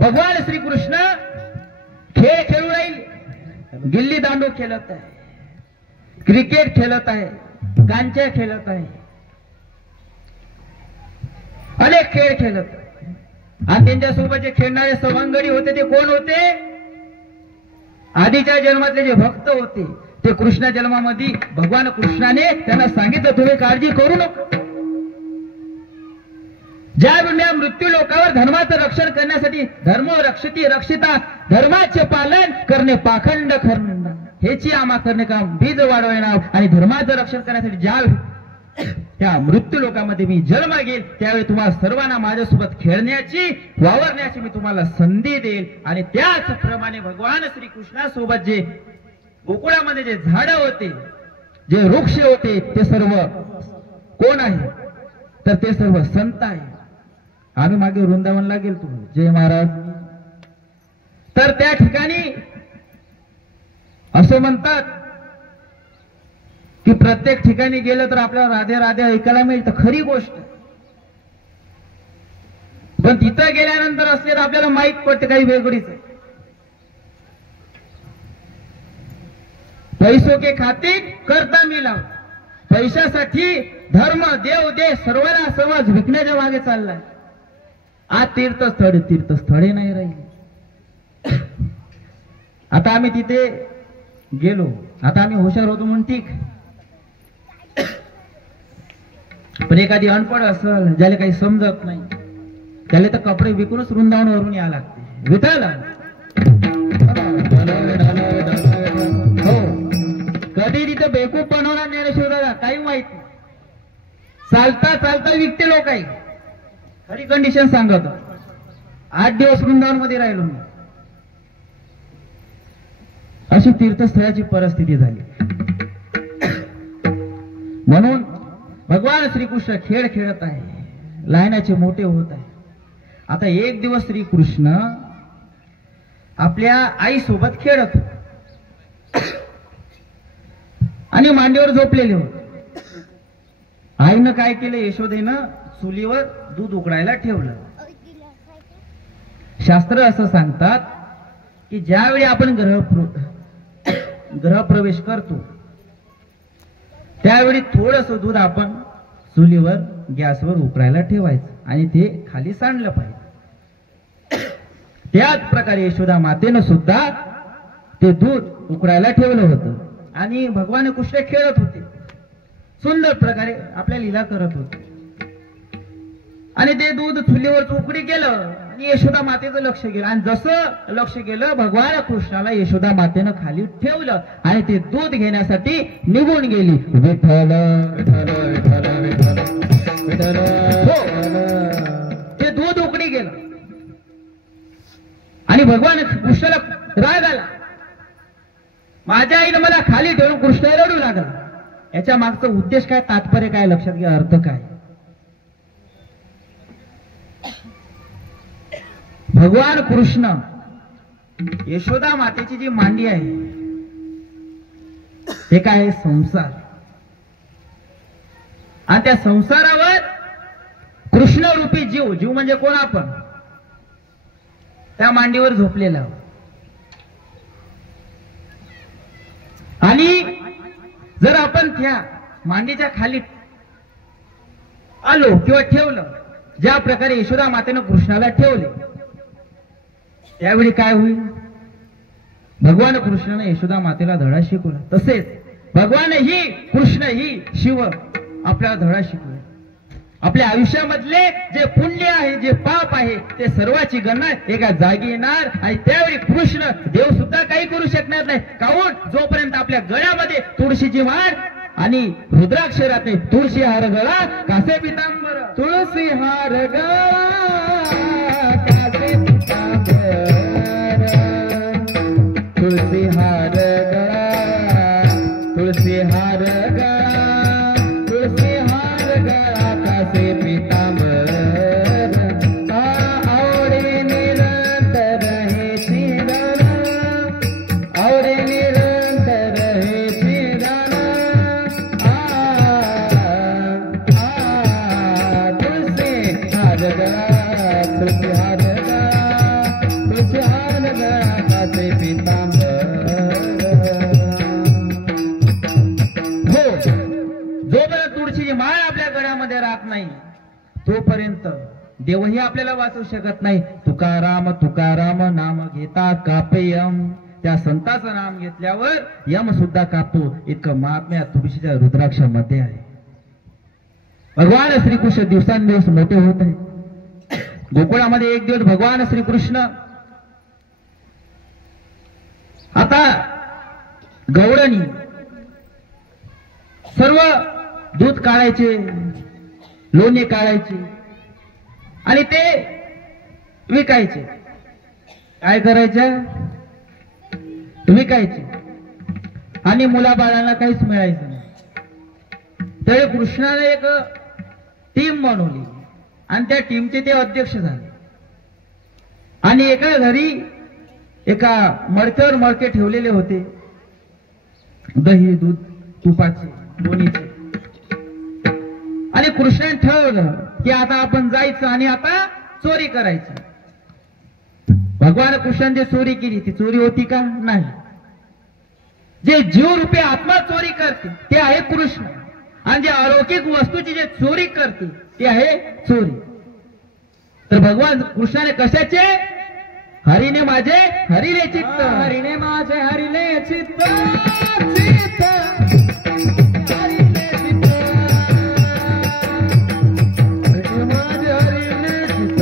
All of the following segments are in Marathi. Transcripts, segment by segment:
भगवान श्रीकृष्ण खेळ खेळू राहील, गिल्ली दांडू खेळत आहे, क्रिकेट खेळत आहे, गांच्या खेळत आहे, अनेक खेळ खेळत. आणि त्यांच्यासोबत जे खेळणारे सवंगडी होते ते कोण होते? आधीच्या जन्मातले जे भक्त होते ते कृष्ण जन्मामध्ये भगवान कृष्णाने त्यांना सांगितलं तुम्ही काळजी करू नका. ज्या वेळी मृत्यू लोकावर धर्माचं रक्षण करण्यासाठी धर्म रक्षती रक्षिता धर्माचे पालन करणे पाखंड खंड हेची आमा करणे काम बीज वाढवणार. आणि धर्माचं रक्षण करण्यासाठी ज्या त्या मृत्यू लोकांमध्ये मी जन्म घेईल त्यावेळी तुम्हाला सर्वांना माझ्यासोबत खेळण्याची वावरण्याची मी तुम्हाला संधी देईल. आणि त्याचप्रमाणे भगवान श्रीकृष्णासोबत जे गोकुळामध्ये जे झाडं होते जे वृक्ष होते ते सर्व कोण आहे तर ते सर्व संत आहे. आम्ही मागे वृंदावनला गेलतो जय महाराज. तर त्या ठिकाणी असं म्हणतात की प्रत्येक ठिकाणी गेलं तर आपल्याला राधे राधे ऐकायला मिळतं, खरी गोष्ट. पण तिथं गेल्यानंतर असले तर आपल्याला माहित पडते काही वेगळीच आहे. पैसो के खातिर करता मिलाव, पैशासाठी धर्म देव देश सर्वांना समाज विकण्याच्या मागे चाललाय. आज तीर्थस्थळे नाही राहिले. आता आम्ही तिथे गेलो, आता आम्ही हुशार होतो म्हणून ठीक, पण एखादी अनपढ असेल ज्याला काही समजत नाही त्याला तर कपडे विकूनच वृंदावनवरून यावं लागते. विठाला हो कधी तिथं बेकूफ बनवणार ज्ञानेश्वराला काही माहित नाही. चालता चालता विकते लोक आहे. खरी कंडिशन सांगत 8 दिवस वृंदावन मध्ये राहिलो मी. अशी तीर्थस्थळाची परिस्थिती झाली. म्हणून भगवान श्रीकृष्ण खेळ खेळत आहे, लहानाचे मोठे होत आहे. आता एक दिवस श्रीकृष्ण आपल्या आई सोबत खेळत आणि मांडीवर झोपलेले होते. आईनं काय केलं, यशोदेनं चुलीवर दूध उकळायला ठेवलं. शास्त्र असं सांगतात की ज्यावेळी आपण गृहप्रवेश करतो त्यावेळी थोडस दूध आपण चुलीवर गॅसवर उकळायला ठेवायचं आणि ते खाली सांडलं पाहिजे. त्याच प्रकारे यशोदा मातेनं सुद्धा ते दूध उकळायला ठेवलं होतं आणि भगवान कृष्ण खेळत होते, सुंदर प्रकारे आपल्या लीला करत होते. आणि ते दूध चुलीवर उकडी गेलं आणि यशोदा मातेचं लक्ष गेलं. आणि जसं लक्ष गेलं भगवान कृष्णाला यशोदा मातेनं खाली ठेवलं आणि ते दूध घेण्यासाठी निघून गेली. विठ्ठल विठ्ठल विठ्ठल विठ्ठल विठ्ठल. हो ते दूध उकडी गेलं आणि भगवान कृष्णाला राग आला. माझ्या आईनं मला खाली ठेवून कृष्ण रडू लागला. याच्या मागचा उद्देश काय, तात्पर्य काय, लक्षात घ्या, अर्थ काय. भगवान कृष्ण यशोदा मातेची जी मांडी आहे ते काय आहे, संसार. आणि त्या संसारावर कृष्ण रूपी जीव, जीव म्हणजे कोण, आपण त्या मांडीवर झोपलेला. आणि जर आपण त्या मांडीच्या खाली आलो किंवा ठेवलं, ज्या प्रकारे यशोदा मातेनं कृष्णाला ठेवले, त्यावेळी काय होईल, भगवान कृष्णाने यशोदा मातेला धडा शिकवला. तसेच भगवान ही कृष्ण ही शिव आपल्याला धडा शिकवला. आपल्या आयुष्यामधले जे पुण्य आहे, जे पाप आहे, ते सर्वाची गणना एका जागी येणार. आणि त्यावेळी कृष्ण देव सुद्धा काही करू शकणार नाही. काऊन, जोपर्यंत आपल्या गळ्यामध्ये तुळशीची माळ आणि रुद्राक्ष राहते. तुळशी हार गळा कासे पितांबर, तुळशी हार गळा कासे पितांबर, तुळशी हार गळा, तुळशी हार गळा, तुळशी हार गळा कासे पितांबर. आवडे निरंतर हे चिरण, आवडे निरंतर हे चिरण. नाही तोपर्यंत देवही आपल्याला वाचवू शकत नाही. तुकाराम तुकाराम नाम घेता कापेयम. त्या संताचं नाम घेतल्यावर यम सुद्धा कापतो. इतकं महात्म्य तुळशीच्या रुद्राक्षामध्ये आहे. भगवान श्रीकृष्ण दिवसांदिवस मोठे होत आहे. गोकुळामध्ये एक दिवस भगवान श्रीकृष्ण आता गौडणी सर्व दूध काढायचे, लोणी काढायचे आणि ते विकायचे. काय करायचे? विकायचे. आणि मुलाबाळांना काहीच मिळायचं नाही. तर कृष्णाने एक टीम बनवली आणि त्या टीमचे ते अध्यक्ष झाले. आणि एका घरी एका मडक्यावर मडके ठेवलेले होते, दही दूध तुपाचे लोणीचे. आणि कृष्णाने ठरवलं की आता आपण जायचं आणि आता चोरी करायची. भगवान कृष्णाने जे चोरी केली ती चोरी होती का? नाही. जे जीव रूपी आत्मा चोरी करते ते आहे कृष्ण. आणि जे अलौकिक वस्तूची जे चोरी करते ते आहे चोरी. तर भगवान कृष्णाने कशाचे? हरीने माझे हरिले चित्त. हरिने माझे हरिले चित्त. चित्त हरिले चित्त. हरिने माझे हरिले चित्त.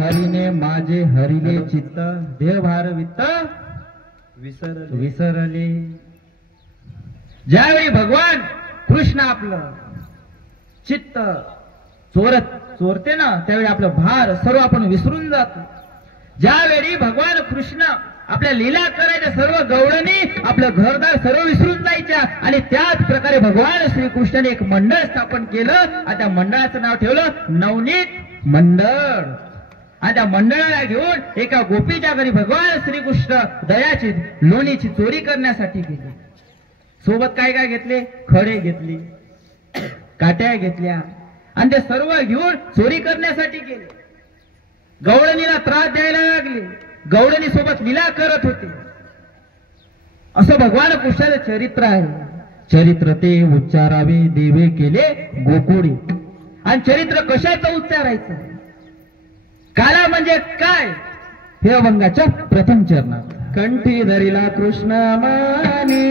हरिने माझे हरिले चित्त. भारवित विसरले. भारवित विसरले. विसरले. ज्यावेळी भगवान कृष्ण आपलं चित्त चोरते ना त्यावेळी आपलं भार सर्व आपण विसरून जातो. ज्यावेळी भगवान कृष्ण आपल्या लीला करायच्या सर्व गवळणी आपलं घरदार सर्व विसरून जायच्या. आणि त्याच प्रकारे भगवान श्रीकृष्णाने एक मंडळ स्थापन केलं आणि त्या मंडळाचं नाव ठेवलं नवनीत मंडळ. आणि त्या मंडळाला घेऊन एका गोपीच्या घरी भगवान श्रीकृष्ण दयाची लोणीची चोरी करण्यासाठी गेले. सोबत काय काय घेतले? खडे घेतले, काट्या घेतल्या आणि ते सर्व घेऊन चोरी करण्यासाठी गेले. गवळणीला त्रास द्यायला लागले. गवळणी सोबत लीला करत होते. असं भगवान कृष्णाचं चरित्र आहे. चरित्र ते उच्चारावे देवे केले गोकुळी. आणि चरित्र कशाचं उच्चारायचं? काला म्हणजे काय हे अभंगाच्या प्रथम चरणात. कंठी धरिला कृष्ण माने.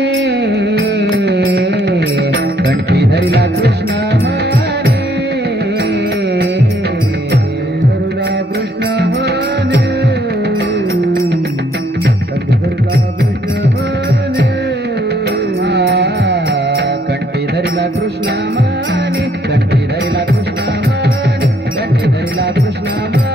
कंठी धरिला कृष्ण माने. धरिला कृष्ण माने. कंठी धरिला कृष्ण माने. कंठी धरिला कृष्ण माने. कंठी धरिला कृष्ण माने. कंठी धरिला कृष्ण माने.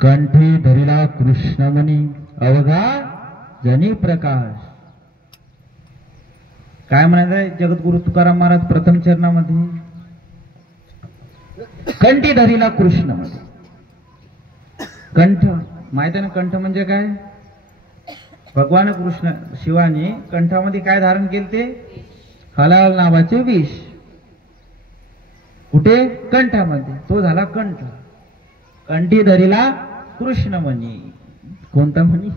कंठी धरिला कृष्णमणी अवघा जनी प्रकाश. काय म्हणायचंय जगद्गुरु तुकाराम महाराज प्रथम चरणामध्ये? कंठी धरिला कृष्णमणी. कंठ माहिती ना? कंठ म्हणजे काय? भगवान कृष्ण शिवाने कंठामध्ये काय धारण केले? ते हलाल नावाचे विष. कुठे? कंठामध्ये. तो झाला कंठ. कंठी धरिला कृष्णमणी. कोणता म्हणी?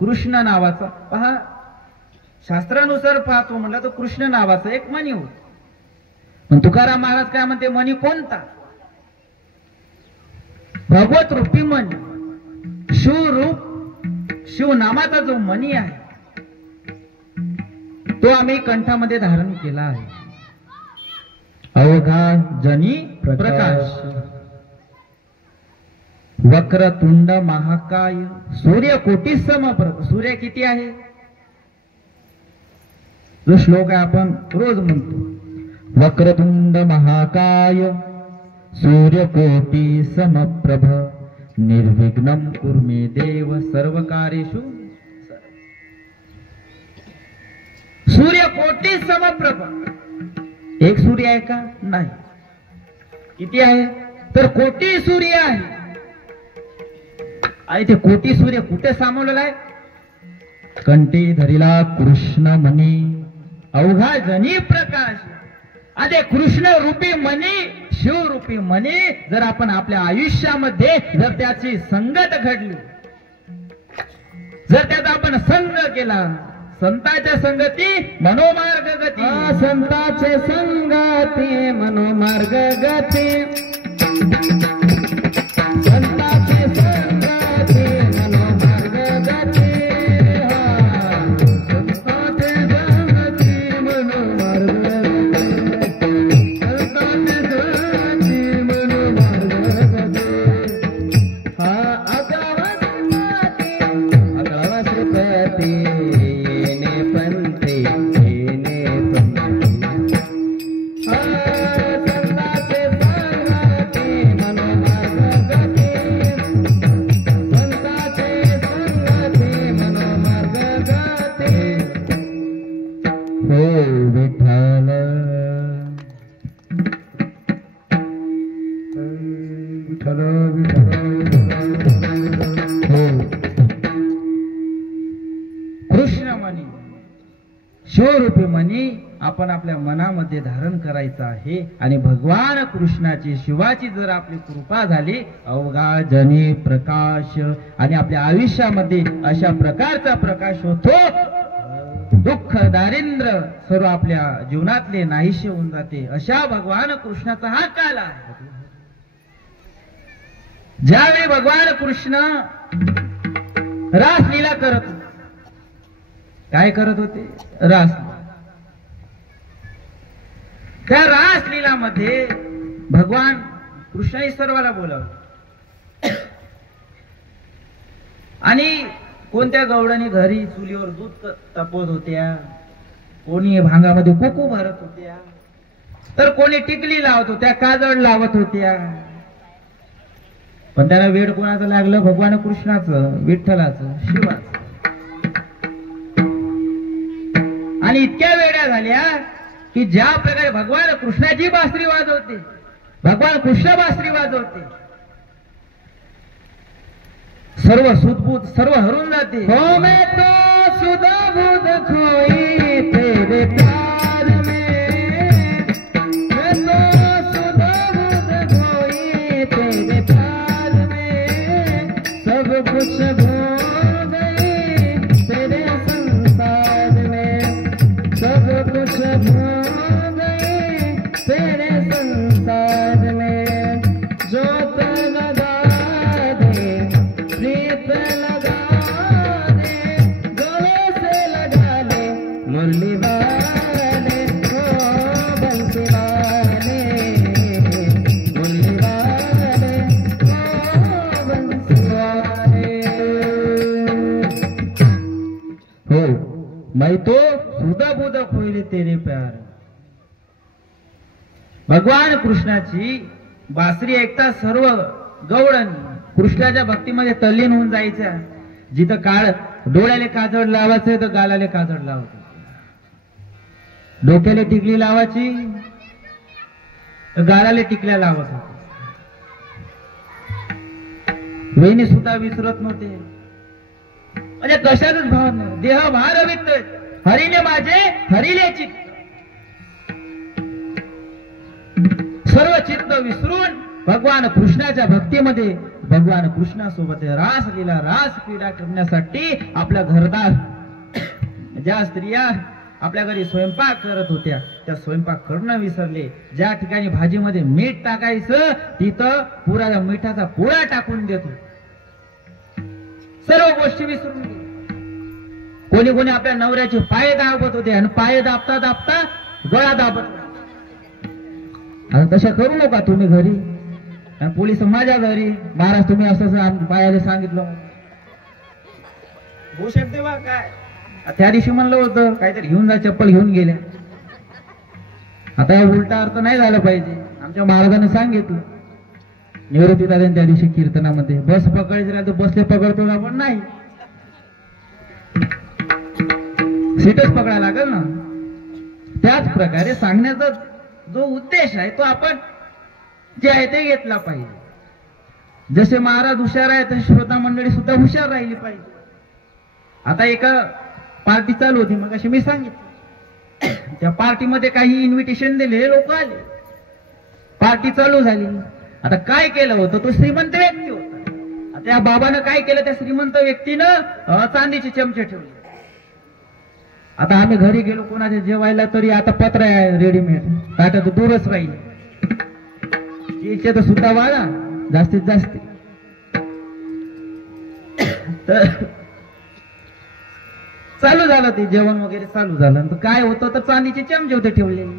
कृष्ण नावाचा. पहा, शास्त्रानुसार पाहतो म्हणलं तर कृष्ण नावाचा एक मणी होत. पण तुकाराम महाराज काय म्हणते, मणी कोणता? भगवत रूपी मणी, शिवरूप, शिव नामाचा जो मणी आहे तो आम्ही कंठामध्ये धारण केला आहे. अवघा जनी प्रकाश, वक्रतुंड महाकाय, सूर्यकोटी समप्रभ. सूर्य किती आहे? जो श्लोक आहे आपण रोज म्हणतो, वक्रतुंड महाकाय सूर्यकोटी समप्रभ निर्विघ्नं कुरु मे देव सर्वकार्येषु. सूर्यकोटी समप्रभ. एक सूर्य आहे का? नाही. किती आहे? तर कोटी सूर्य आहे. आणि ते कोटी सूर्य कुठे सामावलेला आहे? कंठी धरिला कृष्ण मणी, अवघा जनी प्रकाश. आणि कृष्ण रूपी मणी, शिव रूपी मणी जर आपण आपल्या आयुष्यामध्ये जर त्याची संगत घडली, जर त्याचा आपण संग केला, संतांच्या संगती मनोमार्ग गती. संताचे संगती मनोमार्ग गती, संताचे संगती मनोमार्ग गती, संताचे संगती मनोमार्ग गती, संताचे संगती मनोमार्ग गती. हा अगळवा श्रीपती येणे पंथे, येणे पंथे. संताचे संगती मनोमार्ग गती, संताचे संगती मनोमार्ग गती. हो विठ्ठल. विठ्ठल विठ्ठल. हो, कृष्ण मणी, शिवरूपी मणी आपण आपल्या मनामध्ये धारण करायचा आहे. आणि भगवान कृष्णाची, शिवाची जर आपली कृपा झाली, अवघा जनी प्रकाश, आणि आपल्या आयुष्यामध्ये अशा प्रकारचा प्रकाश होतो, दुःख दारिद्र्य सर्व आपल्या जीवनातले नाहीसे होऊन जाते. अशा भगवान कृष्णाचा हा काल आहे. ज्यावेळी भगवान कृष्ण रासलीला करत होते. काय करत होते? रासलीला. त्या रासलीलामध्ये भगवान कृष्णाने सर्वाला बोलावलं. आणि कोणत्या गवळणी घरी चुलीवर दूध तापवत होत्या, कोणी भांगामध्ये कोको भरत होत्या, तर कोणी टिकली लावत होत्या, काजळ लावत होत्या. पण त्याला वेड कोणाचं लागलं? भगवान कृष्णाचं, विठ्ठलाचं, शिवाचं. आणि इतक्या वेड्या झाल्या की ज्या प्रकारे भगवान कृष्णाची बासरी वाजवते, भगवान कृष्ण बासरी वाजवते, सर्व सुदबुद सर्व हरून जाते. हो मैं तो सुदबुद खोई तेरे प्यार में, मैं तो सुदबुद खोई तेरे प्यार में, सब कुछ भूल गई तेरे संसार में, सब कुछ भूल गई तेरे संसार में. जोत लगा दे, प्रीत लगा दे, गले से लगा ले, मुरली वाले हो बंसी वाले, मुरली वाले हो बंसी वाले. हो, मैं तो सुदा बुदा खोईले तेरे प्यार. भगवान कृष्णाची बासरी ऐकता सर्व गवळणी कृष्णाच्या भक्तीमध्ये तल्लीन होऊन जायच्या. जिथं काळ डोळ्याले काजळ लावायचं तर गालाले काजळ लावत होते, डोक्याला टिकली लावायची तर गालाले टिकल्या लावत होते. वेणी सुद्धा विसरत नव्हते. म्हणजे कशातच भाव नाही. देह भार विकत हरिने माझे हरिले चित्त, सर्व चित्त विसरून भगवान कृष्णाच्या भक्तीमध्ये भगवान कृष्णासोबत रासलीला रास क्रीडा करण्यासाठी आपल्या घरदार ज्या स्त्रिया आपल्या घरी स्वयंपाक करत होत्या त्या स्वयंपाक करणं विसरले. ज्या ठिकाणी भाजीमध्ये मीठ टाकायचं तिथं पुरा मिठाचा पोळा टाकून देतो. सर्व गोष्टी विसरून गेले. कोणी कोणी आपल्या नवऱ्याचे पाय दाबत होते आणि पाय दाबता दाबता गळा दाबत. आता तशा करू नका तुम्ही घरी. आणि पोलीस माझ्या घरी महाराज तुम्ही असं पायाला सांगितलं होऊ शकते बा काय. त्या दिवशी म्हणलं होतं काहीतरी घेऊन जा चप्पल घेऊन गेल्या. आता या उलटा अर्थ नाही झाला पाहिजे. आमच्या महाराजांनी सांगितलं निवृत्ती दादा त्या दिवशी कीर्तनामध्ये बस पकडायची राहिलं तर बसले पकडतो आपण नाही सीटच पकडायला लागेल ना. त्याच प्रकारे सांगण्याचा जो उद्देश आहे तो आपण जे आहे ते घेतला पाहिजे. जसे महाराज हुशार आहे तसे श्रोता मंडळी सुद्धा हुशार राहिली पाहिजे. आता एका पार्टी चालू होती मग अशी मी सांगितलं त्या पार्टीमध्ये काही इन्व्हिटेशन दिले लोक आले. पार्टी चालू झाली. आता काय केलं होतं तो श्रीमंत व्यक्ती होता. आता या बाबानं काय केलं त्या श्रीमंत व्यक्तीनं चांदीचे चमचे ठेवले. आता आम्ही घरी गेलो कोणाच्या जेवायला तरी आता पत्र आहे रेडीमेड ताटा तर दूरच राहील. तर सुद्धा वाढा जास्तीत जास्त. तर चालू झालं ते जेवण वगैरे चालू झालं. तर काय होतं तर चांदीचे चमचे होते ठेवलेले.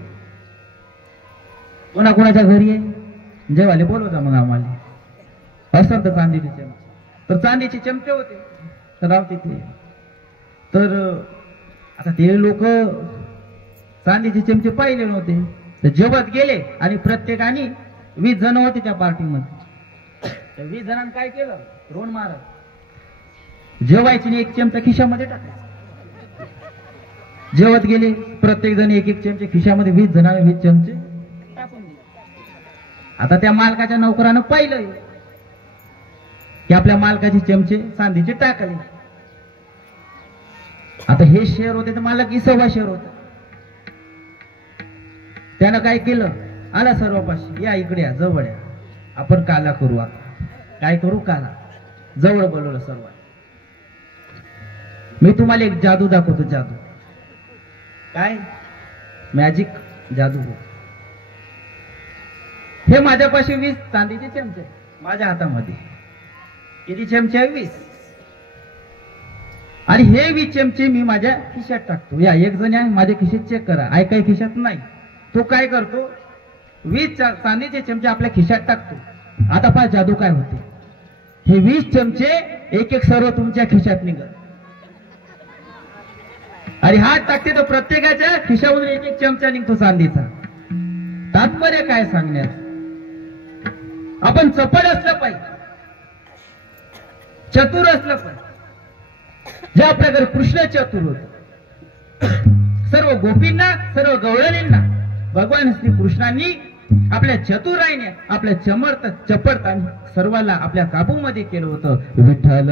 कोणाकोणाच्या घरी आहे जेवायला बोलवता मग आम्हाला असं तर चांदीचे चमचे. तर चांदीचे चमचे होते तर राव तिथे. तर आता ते लोक चांदीचे चमचे पाहिले नव्हते तर जेवत गेले आणि प्रत्येकाने 20 जण होते त्या पार्टीमध्ये. त्या 20 जणांनी काय केलं रोण मारत जेवायची एक चमचा खिशामध्ये टाकायचा. जेवत गेले प्रत्येक जण एक एक चमचे खिशामध्ये 20 जणांना 20 चमचे टाकून दिले. आता त्या मालकाच्या नोकरानं पाहिलं की आपल्या मालकाचे चमचे चांदीचे टाकले. आता हे शेअर होते तर मालक 20वा शेअर होता. त्यानं काय केलं आला सर्वपाशी या इकडे या जवळ या आपण काला करू. आता काय करू काला. जवळ बोलवलं सर्व. मी तुम्हाला एक जादू दाखवतो. जादू काय मॅजिक जादू. हे माझ्यापाशी 20 चांदीचे चमचे माझ्या हातामध्ये. किती चमचे आहे 20. आणि हे 20 चमचे मी माझ्या खिशात टाकतो. या एक जण आहे माझ्या खिशात चेक करा. ऐकाय खिशात नाही. तो काय करतो 20 चांदीचे चमचे आपल्या खिशात टाकतो. आता पहा जादू काय होते. हे 20 चमचे एक एक सर्व तुमच्या खिशात निघत आणि हात टाकते तर प्रत्येकाच्या खिशामधून एक एक चमचा निघतो चांदीचा. तात्पर्य काय सांगण्यात आपण चपळ असलं पाहिजे चतुर असलं पाहिजे. ज्या प्रकारे कृष्ण चतुर होते. सर्व गोपींना सर्व गवळणींना भगवान श्री कृष्णांनी आपल्या चतुराईने आपल्या चपळताने सर्वांना आपल्या काबूमध्ये केलं होतं. विठ्ठल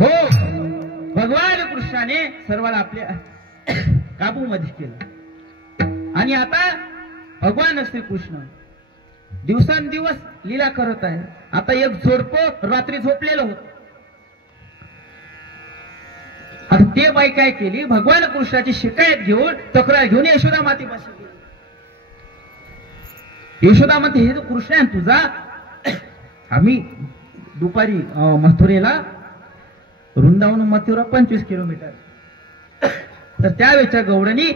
हो भगवान कृष्णाने सर्वांना आपल्या काबूमध्ये केलं. आणि आता भगवान श्री कृष्ण दिवसांदिवस लीला करत आहे. आता एक जोडपं रात्री झोपलेलं होतं. आता ते बाई काय केली भगवान कृष्णाची शिकायत घेऊन तक्रार घेऊन यशोदा मातेपाशी गेली. यशोदा माते हे जो कृष्ण आहे तुझा आम्ही दुपारी मथुरेला वृंदावन मथुरा 25 किलोमीटर. तर त्यावेळेच्या गवळणी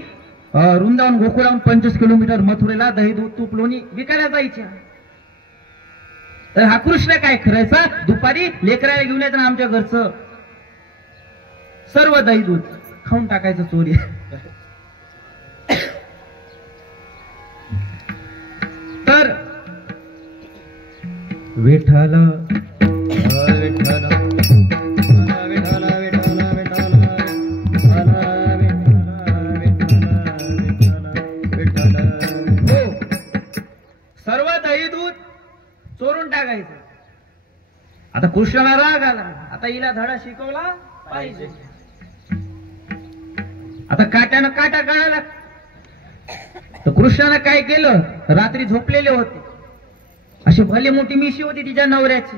वृंदावन गोकुळाहून 25 किलोमीटर मथुरेला दही दूध तूप लोणी विकायला जायच्या. तर हा कृष्ण काय करायचा दुपारी लेकराला घेऊन यायचं ना आमच्या घरचं सर्व दही दूध खाऊन टाकायचं चोरी. तर विठ्ठल विठ्ठल सर्व दही दूध चोरून टाकायचं. आता कृष्णाला राग आला. आता हिला धडा शिकवला पाहिजे. आता काट्यानं काटा काढायला. तर कृष्णानं काय केलं, रात्री झोपलेले होते, अशी भली मोठी मिशी होती तिच्या नवऱ्याची,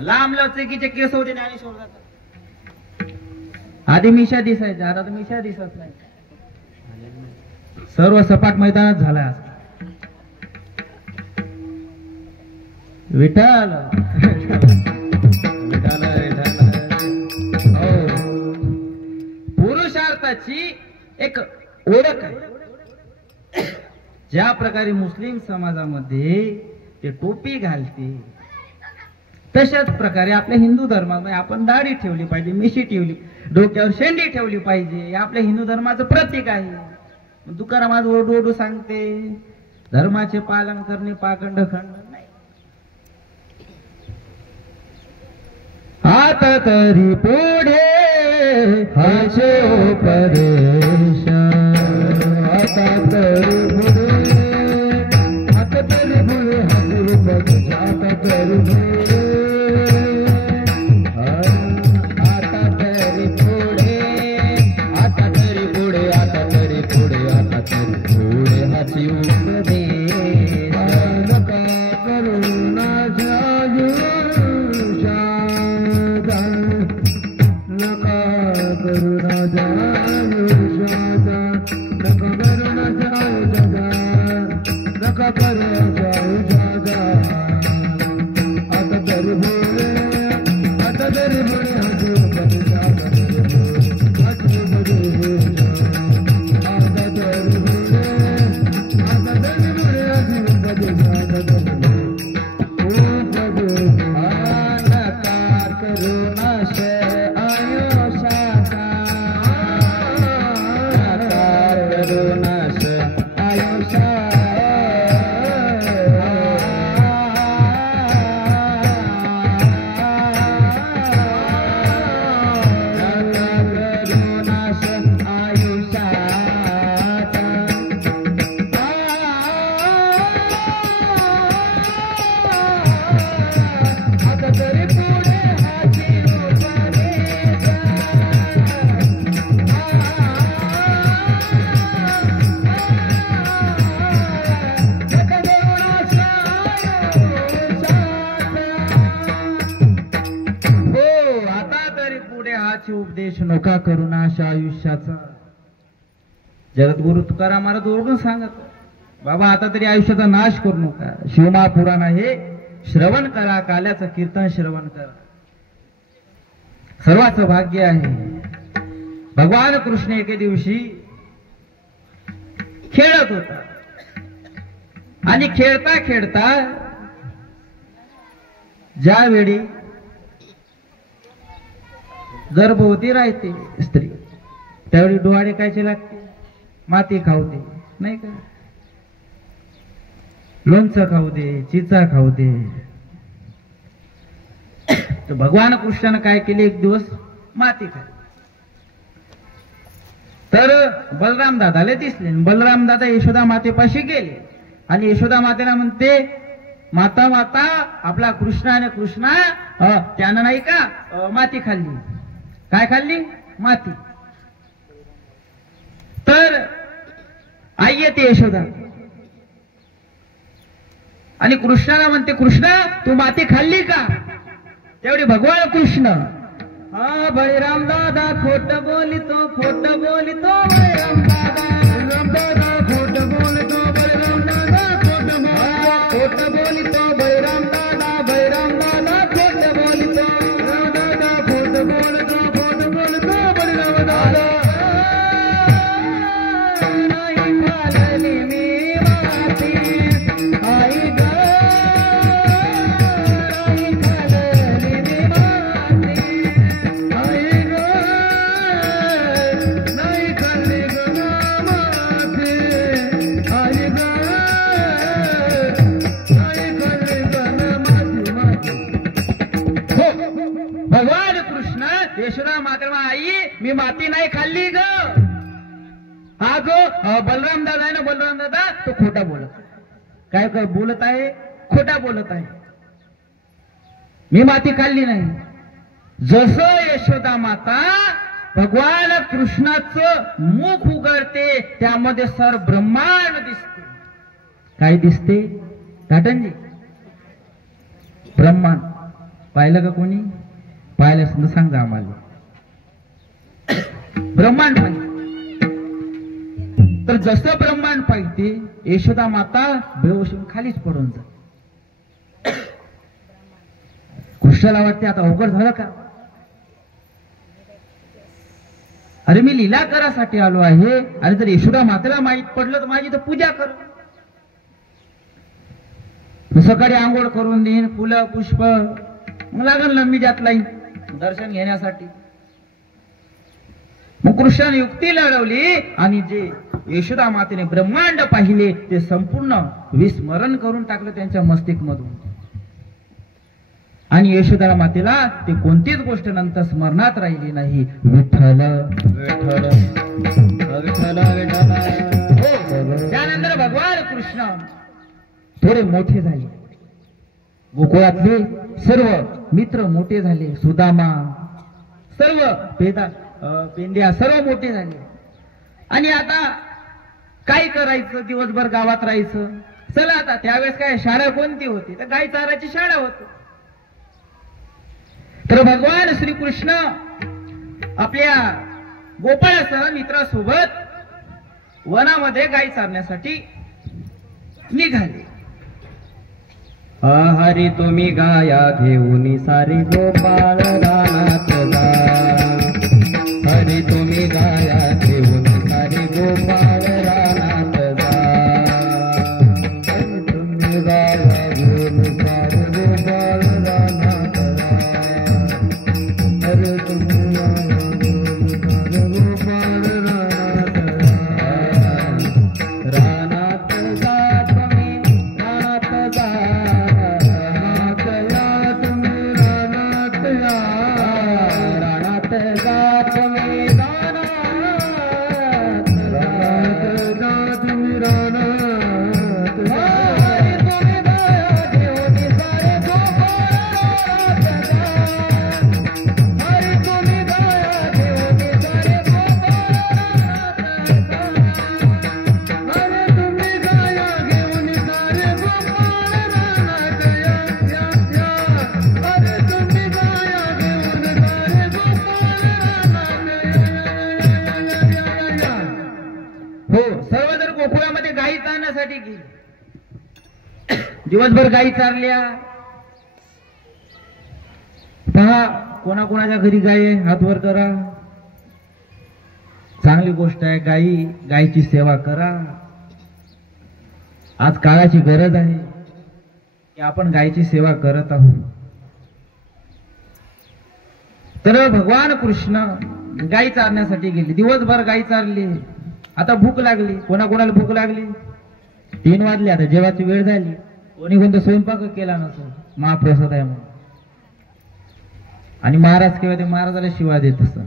लांब लचकीचे केस होते ज्ञानेश्वर. आधी मिशा दिसायच्या, आता तर मिशा दिसत नाही. सर्व सपाट मैदानात झाला. विठाल पुरुषार्थाची एक ओळख आहे. ज्या प्रकारे मुस्लिम समाजामध्ये ते टोपी घालते, तशाच प्रकारे आपल्या हिंदू धर्मामध्ये आपण दाढी ठेवली पाहिजे, मिशी ठेवली, डोक्यावर शेंडी ठेवली पाहिजे. हे आपल्या हिंदू धर्माचं प्रतीक आहे. तुकाराम आज ओरडू सांगते, धर्माचे पालन करणे पाखंड खंड नाही. आता तरी पुढे हाचे उपदेश, आता तरी पुढे, आता तरी पुढे हाचे उपदेश, आता तरी पुढे, आता तरी पुढे, आता तरी पुढे, आता तरी पुढे, आता तरी पुढे हाचे उपदेश. नका करुणा जाऊ करुणा जाऊ शादा, नका करुणा जाऊ जगा, नका करुणा जाऊ जागा. आता तरी बोले, आता तरी बोले, हात बदे जागा, हात बदे आता तरी बोले, आता तरी बोले, हात बदे जागा. नकार करुणा से उपदेश नका करुणा अशा आयुष्याचा. जगद्गुरु तुकाराम महाराज ओरडून सांगत, बाबा आता तरी आयुष्याचा नाश करू नका. शिवमहापुराण आहे, श्रवण करा, काल्याचं कीर्तन श्रवण करा. सर्वांचं भाग्य आहे. भगवान कृष्ण एके दिवशी खेळत होता आणि खेळता खेळता ज्यावेळी गर्भवती राहते स्त्री, त्यावेळी डोहाळे कायचे लागते, माती खाऊ दे नाही का, लोणचं खाऊ दे, चिचा खाऊ दे. तर भगवान कृष्णानं काय केले, एक दिवस माती खाली. तर बलराम दादाला दिसले. बलराम दादा यशोदा मातेपाशी गेले आणि यशोदा मातेला म्हणते, माता माता आपला कृष्ण आणि कृष्णा त्यानं नाही का माती खाल्ली. काय खाल्ली, माती. तर आई येते यशोदा आणि कृष्णाला म्हणते, कृष्णा तू माती खाल्ली का. तेवढी भगवान कृष्ण, हा बळीराम दादा खोट बोलितो, खोट बोलितो बळीराम दादा, बळीराम दादा खोट बोलितो, बळीराम दादा खोट बोलितो, बळीराम दादा, बळीराम दादा खोट बोलितो, दादा खोट बोलितो, खोट बोलितो बळीराम दादा. नाही खाल्ली मी माती, आई ग यशोदा मात्रमा, आई मी माती नाही खाल्ली ग. हा जो बलराम दादा आहे ना, बलराम दादा तो खोटा बोलत. काय बोलत आहे, खोटा बोलत आहे. मी माती खाल्ली नाही. जसं यशोदा माता भगवान कृष्णाचं मुख उघडते, त्यामध्ये सर ब्रह्मांड दिसते. काय दिसते घाटनजी? ब्रह्मांड पाहिलं का कोणी? पाहिलं असं सांगा आम्हाला. ब्रह्मांड पाहिजे. तर जसं ब्रह्मांड पाहिजे, यशोदा माता बेहोश होऊन खालीच पडून जा. कृष्णाला वाटते आता अवघड झालं का? अरे मी लीला करासाठी आलो आहे, आणि जर यशोदा मातेला माहित पडलं तर माझी तर पूजा कर. सकाळी आंघोळ करून देईन, फुलं पुष्प मग लागल ना मी जात लाईन दर्शन घेण्यासाठी. मग कृष्णाने युक्ती लढवली, आणि जे यशोदा मातेने ब्रह्मांड पाहिले ते संपूर्ण विस्मरण करून टाकलं त्यांच्या मस्तिष्क मधून. आणि यशोदा मातेला ते कोणतीच गोष्ट नंतर स्मरणात राहिली नाही. विठ्ठल विठ्ठल विठ्ठल विठ्ठल. त्यानंतर भगवान कृष्ण थोडे मोठे झाले. गोकुळातले सर्व मित्र मोठे झाले. सुदामा, सर्व पेंड्या सर्व मोठे झाले. आणि आता काय करायचं? दिवसभर गावात राहायचं. चला आता त्यावेळेस काय शाळा कोणती होती? तर गाय चाराची शाळा होती. तर भगवान श्रीकृष्ण आपल्या गोपाळासह मित्रासोबत वनामध्ये गाय चारण्यासाठी निघाले. हरी तुम्ही गाया घेऊन सारी गोपाळ रानात जा. हरी तुम्ही गाया घेऊन सारी गोपाळ रानात जा. हरी तुम्ही गाया घेऊन सारी गोपाळ रानात जा. हरी तुम्ही गाया घेऊन सारी गोपाळ रानात जा. रानात जा तुम्ही, रानात जा. दिवसभर गायी चारल्या. पहा कोणाकोणाच्या घरी गाय आहे, हात वर करा. चांगली गोष्ट आहे. गायीची सेवा करा. आज काळाची गरज आहे की आपण गायीची सेवा करत आहोत. तर भगवान कृष्ण गायी चारण्यासाठी गेले. दिवसभर गायी चारली. आता भूक लागली. कोणाकोणाला भूक लागली? 3 वाजले. आता जेवायची वेळ झाली. कोणी कोणता स्वयंपाक केला नसेल, महाप्रसाद आहे म्हणून. आणि महाराज केव्हा ते महाराजाला शिवा देत असत.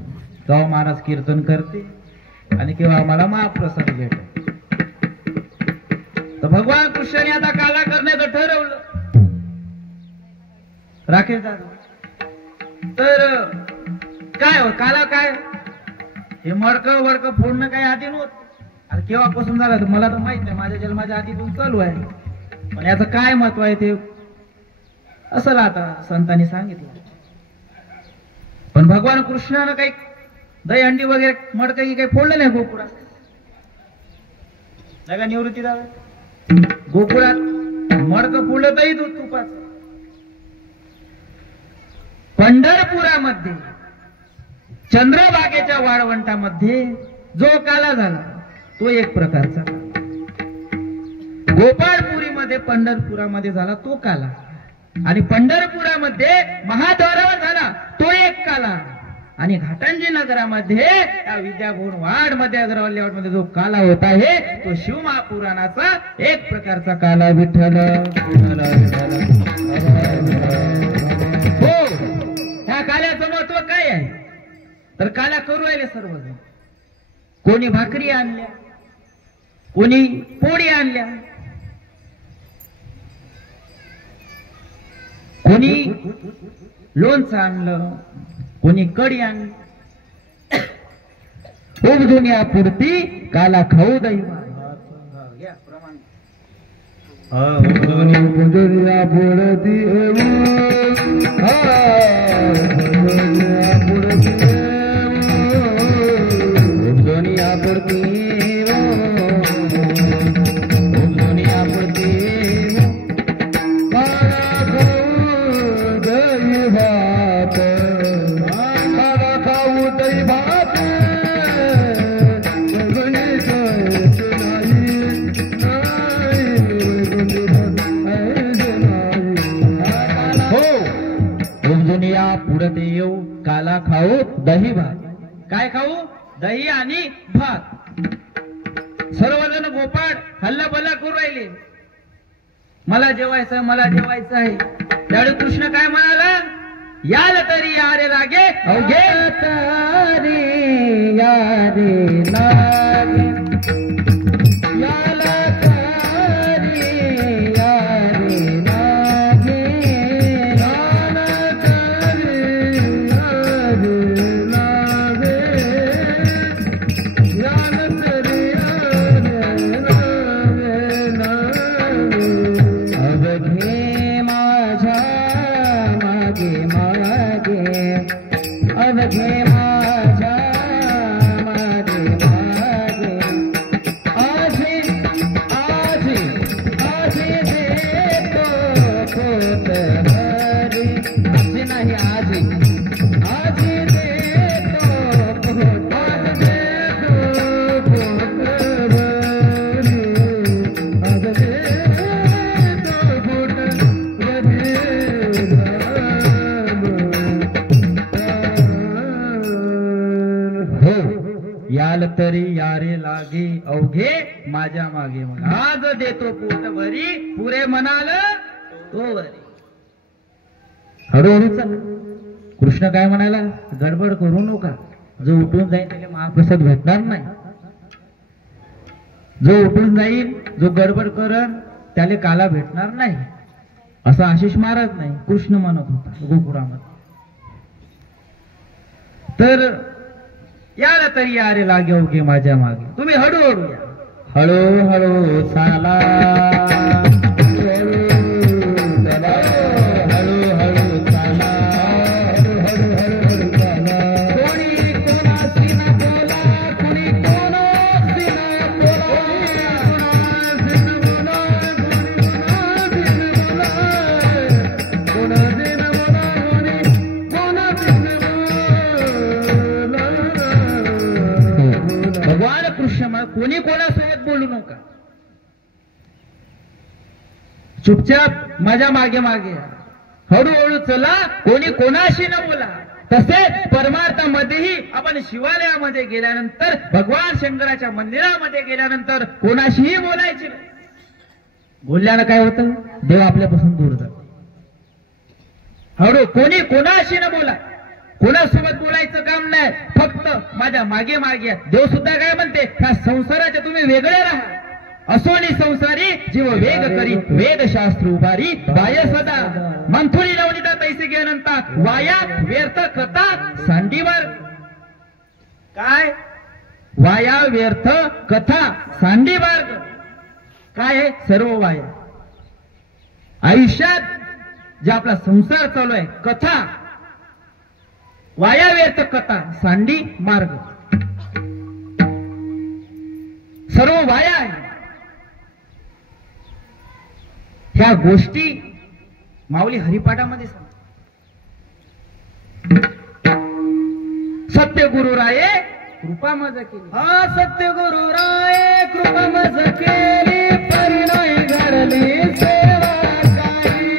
केव्हा महाराज कीर्तन करते आणि केव्हा आम्हाला महाप्रसाद भेटतो. तर भगवान कृष्णाने आता काला करण्याचं ठरवलं. राकेश दादा, तर काय हो काला काय? हे मडकं वडकं फोडणं काही आधी नव्हतं. आता केव्हापासून झालं तर मला तर माहित नाही. माझ्या जन्माच्या आधीतून चालू आहे. पण याचं काय महत्व आहे ते असं आता संतांनी सांगितलं. पण भगवान कृष्णानं काही दही अंडी वगैरे मडकं काही फोडलं नाही गोकुळात. नाही का निवृत्ती दादा? गोकुळात मडकं फोडलं दही दूध तुपाचं. पंढरपुरामध्ये चंद्रभागेच्या वाळवंटामध्ये जो काला झाला तो एक प्रकारचा. गोपाळपुरीमध्ये पंढरपुरामध्ये झाला तो काला. आणि पंढरपुरामध्ये महाद्वारावर झाला तो एक काला. आणि घाटंजी नगरामध्ये या विद्याभवन वाड मध्ये अग्रवाल वाड मध्ये जो काला होता आहे तो शिवमहापुराणाचा एक प्रकारचा काला. विठ्ठल हो. ह्या काल्याचं महत्व काय आहे? तर काला करू राहिले सर्वजण. कोणी भाकरी आणल्या, कोणी पोळी आणल्या, कोणी लोणचं आणलं, कोणी कढी आणली. उपजुन्या पुरती काला खाऊ दैवा उपजुन्या पुरती उपजुन्या पुरती उपजुन्या पुरती पुढे येऊ काला खाऊ दही भात. काय खाऊ? दही आणि भात. सर्वजण गोपाळ हल्ला बल्ला करू राहिले. मला जेवायचं मला जेवायचं आहे. त्यावेळी कृष्ण काय म्हणाला? याल तरी यारे लागे अवघे तरी यारे लागे याल तरी यारे लागे याल तरी यारे लागे याल तरी यारे लागे अवघे माझ्या मागे मागे अवघे माझ्या मागे मागे आजी आजी आजी देतो पोट भरी आजी नाही आजी आजी देतो पोट देतो पोट भरी आज देतो पोट भरी याल तरी यारे लागे अवघे माझ्या मागे म्हणा. आज देतो पोट भरी पुरे म्हणाल तो वरी. हळूहळू चला. कृष्ण काय म्हणाला? गडबड करू नका. जो उठून जाईल त्याला महाप्रसाद भेटणार नाही. जो उठून जाईल जो गडबड करन त्याला काला भेटणार नाही असं आशिष महाराज नाही कृष्ण म्हणत होता गोकुळामध्ये. तर याला तरी यारे लागे अवघे माझ्या मागे. तुम्ही हळूहळू या. हळूहळू चाला हळूहळू चाला हळूहळू चाला. कोणी कोणाशी न बोला कोणी कोणाशी न बोला भगवान कृष्ण कोणी कोणासोबत बोलू नका. चुपचाप माझ्या मागे मागे हळूहळू चला. कोणी कोणाशी न बोला. तसेच परमार्थामध्येही आपण शिवालयामध्ये गेल्यानंतर भगवान शंकराच्या मंदिरामध्ये गेल्यानंतर कोणाशीही बोलायचे नाही. बोलल्यानं काय होतं? देव आपल्यापासून दूर जातो. हळू कोणी कोणाशी न बोला. कोणासोबत बोलायचं काम नाही. फक्त माझ्या मागे मागे. देव सुद्धा काय म्हणते? ह्या संसाराच्या तुम्ही वेगळे राहा. असोनी संसारी जीव वेग करी वेद शास्त्र उभारी बाय सदा मंथुरी नवनीता तैसे गेनंता वाया व्यर्थ कथा सांडीवर. काय? वाया व्यर्थ कथा सांडी मार्ग. काय आहे? सर्व वाया. आयुष्यात जे आपला संसार चालू आहे कथा वाया व्यर्थ कथा सांडी मार्ग सर्व वाया आहे. ह्या गोष्टी माऊली हरिपाठामध्ये सांगतात. सत्य गुरु राये कृपा मज केली. हा सत्य गुरु राये कृपा मज केली परिणय घडली सेवा काही.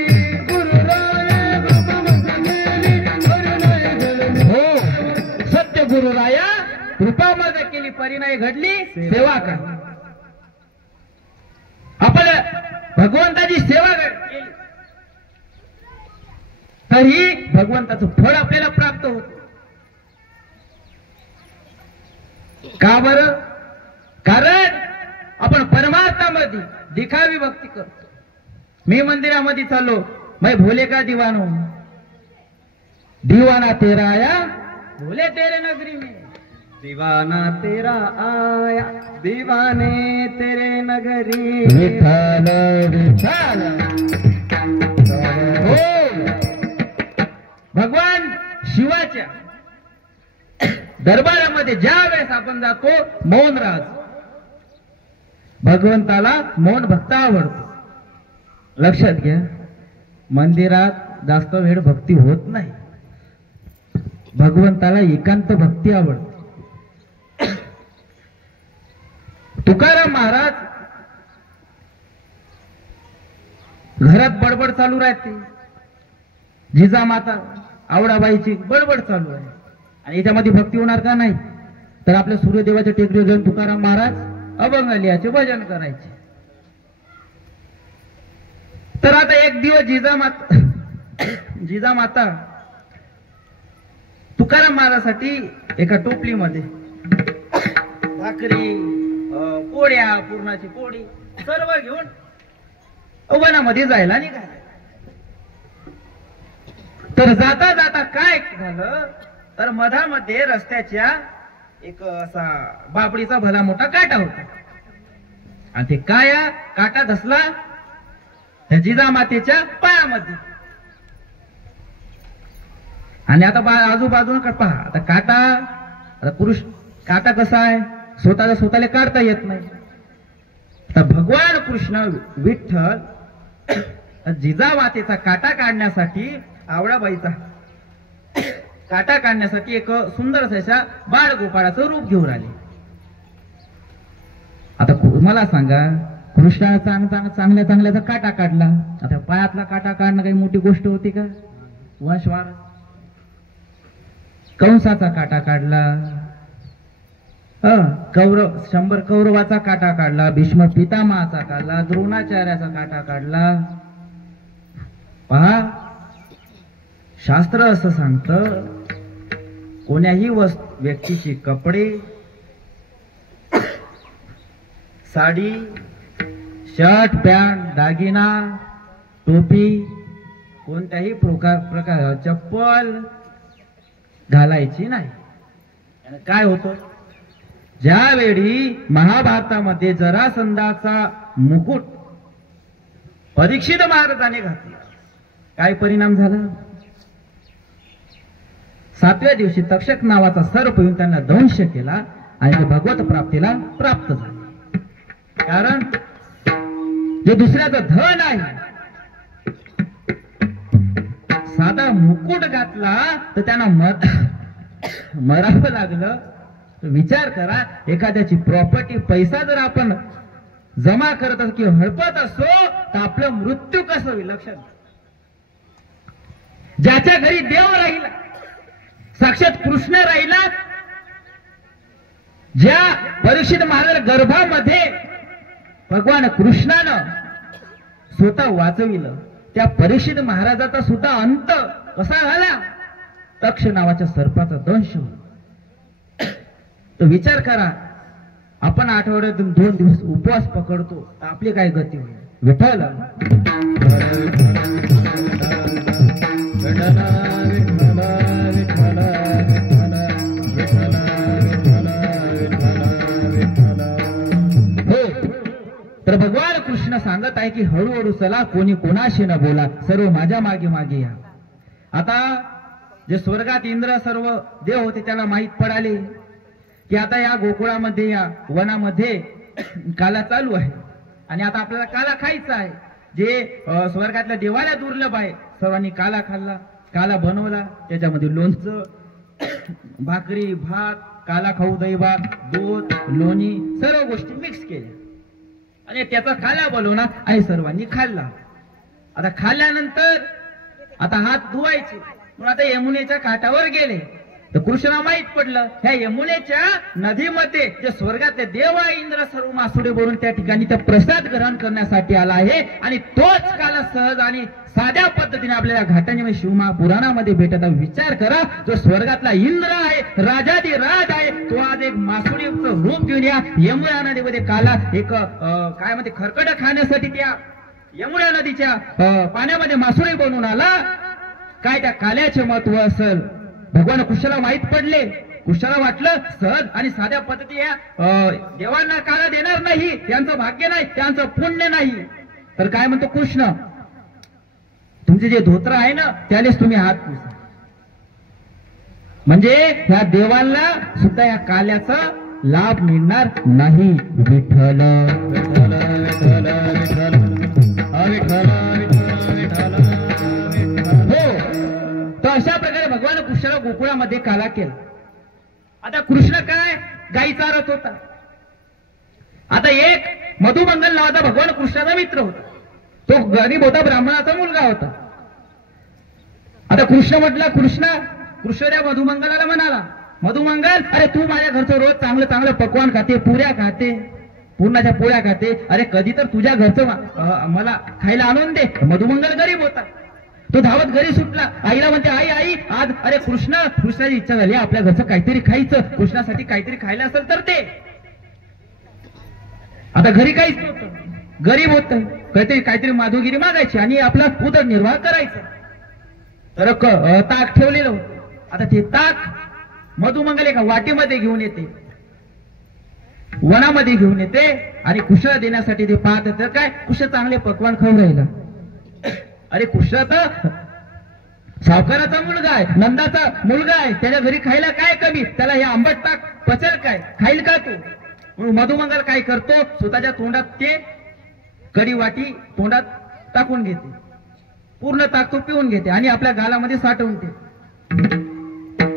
गुरु राये कृपा मज केली परिणय घडली. हो सत्य गुरु राया कृपा मज केली परिणय घडली सेवा काय. आपण भगवंताची सेवा केली तरी भगवंताचं फळ आपल्याला प्राप्त होत. का बरं? कारण आपण परमार्थामध्ये दिखावी भक्ती करतो. मी मंदिरामध्ये चाललो मैं भोले का दीवानो दीवाना तेरा आया भोले तेरे नगरी में. दीवाना तेरा आया दीवाने तेरे नगरी विठ्ठल विठ्ठल. हो. भगवान शिवाच्या दरबारामध्ये ज्या वेळेस आपण जातो मौन राज, भगवंताला मौन भक्त आवडतो. लक्षात घ्या, मंदिरात जास्त वेळ भक्ती होत नाही. भगवंताला एकांत भक्ती आवडते. तुकाराम महाराज घरात बडबड चालू राहते. जिजामाता आवडाबाईची बडबड चालू आहे आणि याच्यामध्ये भक्ती होणार का नाही? तर आपल्या सूर्यदेवाच्या टेकडीवर जाऊन तुकाराम महाराज अभंग लिहायचे, भजन करायचे. तर आता एक दिवस जिजामाता तुकाराम महाराजसाठी एका टोपलीमध्ये भाकरी, पोळ्या, पुरणाची पोळी सर्व घेऊन वनामध्ये जायला निघाले. तर जाता जाता काय झालं, तर मधामध्ये रस्त्याच्या एक असा बाबडीचा भला मोठा काटा होता आणि ते काटा धसला त्या जिजामातेच्या पायामध्ये. आणि आता आजूबाजूला पहा, आता आता पुरुष काटा कसा आहे, स्वतःला काढता येत नाही. तर भगवान कृष्ण विठ्ठल जिजामातेचा काटा काढण्यासाठी, आवळाबाईचा काटा काढण्यासाठी एक सुंदर अशा बाळ गोपाळाचं रूप घेऊन आले. आता मला सांगा, कृष्णाने चांगल्याचा काटा काढला. आता पायातला काटा काढणं काही मोठी गोष्ट होती का? वंशवार कंसाचा काटा काढला, 100 कौरवाचा काटा काढला, भीष्म पितामहाचा काढला, द्रोणाचार्याचा काटा काढला. पहा, शास्त्र असं सांगतं, कोण्याही व्यक्तीची कपडे, साडी, शर्ट, पॅन्ट, दागिना, टोपी, कोणत्याही प्रकार चप्पल घालायची नाही. काय होतं, ज्यावेळी महाभारतामध्ये जरासंधाचा मुकुट परीक्षित महाराजाने घातला, काय परिणाम झाला? 7व्या दिवशी तक्षक नावाचा सर्प येऊन त्यांना दंश केला आणि ते भगवत प्राप्तीला प्राप्त झाले. कारण जे दुसऱ्याचं धन आहे, साधा मुकुट घातला तर त्यांना मरावं लागलं. विचार करा, एखाद्याची प्रॉपर्टी, पैसा जर आपण जमा करत असो किंवा हडपत असो तर आपलं मृत्यू कसं होईल? लक्षात, ज्याच्या घरी देव राहिला, साक्षात कृष्ण राहिला, ज्या परीक्षित महाराज गर्भामध्ये भगवान कृष्णानं स्वतः वाचविलं, त्या परीक्षित महाराजाचा सुद्धा अंत कसा झाला? तक्ष नावाच्या सर्पाचा दंश. तो विचार करा, आपण आठवड्यातून 2 दिवस उपवास पकडतो तर आपली काय गती होईल? विठ्ठल तर भगवान कृष्ण सांगत आहे की हळूहळू चला, कोणी कोणाशी न बोला, सर्व माझ्या मागे मागे या. आता जे स्वर्गात इंद्र सर्व देव होते त्याला माहित पडाले की आता या गोकुळामध्ये, या वनामध्ये काला चालू आहे आणि आता आपल्याला काला खायचा आहे. जे स्वर्गातल्या देवाला दुर्लभ आहे, सर्वांनी काला खाल्ला, काला बनवला, त्याच्यामध्ये लोणचं, भाकरी, भात, काला खाऊ, दही भात, दूध, लोणी, सर्व गोष्टी मिक्स केल्या आणि त्याचा काला बनवला आणि सर्वांनी खाल्ला. आता खाल्ल्यानंतर आता हात धुवायचे, म्हणून आता यमुनेच्या काठावर गेले. तर कृष्णाला माहित पडलं, ह्या यमुनेच्या नदीमध्ये जे स्वर्गातले देव आहे, इंद्र, सर्व मासुडे बोलून त्या ठिकाणी त्या प्रसाद ग्रहण करण्यासाठी आला आहे आणि तोच काला सहज आणि साध्या पद्धतीने आपल्याला घाटांमध्ये शिवमहापुराणामध्ये भेटत आहे. विचार करा, जो स्वर्गातला इंद्र आहे, राजाधिराज आहे, तो आज एक मासुडीचं रूप घेऊन या यमुना नदीमध्ये काला एक काय म्हणते खरकट खाण्यासाठी त्या यमुना नदीच्या पाण्यामध्ये मासुळी बनवून आला. काय त्या काल्याचे महत्व असेल? भगवान कृष्णाला माहित पडले, कृष्णाला वाटलं सहज आणि साध्या पद्धती या देवांना काला देणार नाही, त्यांचं भाग्य नाही, त्यांचं पुण्य नाही. तर काय म्हणतो कृष्ण, तुमचे जे धोत्र आहे ना त्यानेच तुम्ही हात पुसा. म्हणजे ह्या देवांना सुद्धा या काल्याचा लाभ मिळणार नाही. विठ्ठल विठ्ठल विठ्ठल विठ्ठल विठ्ठल. हो, तर अशा प्रकारे भगवान कृष्णाला गोकुळामध्ये काला केला. आता कृष्ण काय गाई चारत होता. आता एक मधुमंगल नावाचा भगवान कृष्णाचा मित्र होता. तो गरीब होता, ब्राह्मणाचा मुलगा होता. आता कृष्ण म्हटला, कृष्ण त्या मधुमंगलाला म्हणाला, मधुमंगल, अरे तू माझ्या घरचं रोज चांगलं चांगलं पकवान खाते, पुऱ्या खाते, पूर्णाच्या पोळ्या खाते, अरे कधी तर तुझ्या घरचं मला खायला आणून दे. मधुमंगल गरीब होता. तो धावत घरी सुटला. आईला म्हणते, आई आई आज अरे कृष्णाची इच्छा झाली, आपल्या घरचं काहीतरी खायचं, कृष्णासाठी काहीतरी खायला असेल तर ते. आता घरी काहीच नव्हतं, गरीब होत, काहीतरी माधुगिरी मागायची आणि आपला उदरनिर्वाह करायचा. तर ताक ठेवलेलं होतं. आता ते ताक मधुमंगल एका वाटीमध्ये घेऊन येते, वनामध्ये घेऊन येते आणि कृष्णाला देण्यासाठी ते पाहत तर काय कृष्ण चांगले पकवान खाऊ राहिला. अरे कृष्ण तर सावकाराचा मुलगा आहे, नंदाचा मुलगा आहे, त्याच्या घरी खायला काय कमी, त्याला हे आंबट ताक पचल काय, खाईल का तू. मधुमंगल काय करतो, स्वतःच्या तोंडात ते कडी वाटी तोंडात टाकून घेते, पूर्ण ताक तो पिऊन घेते आणि आपल्या गालामध्ये साठवून ते.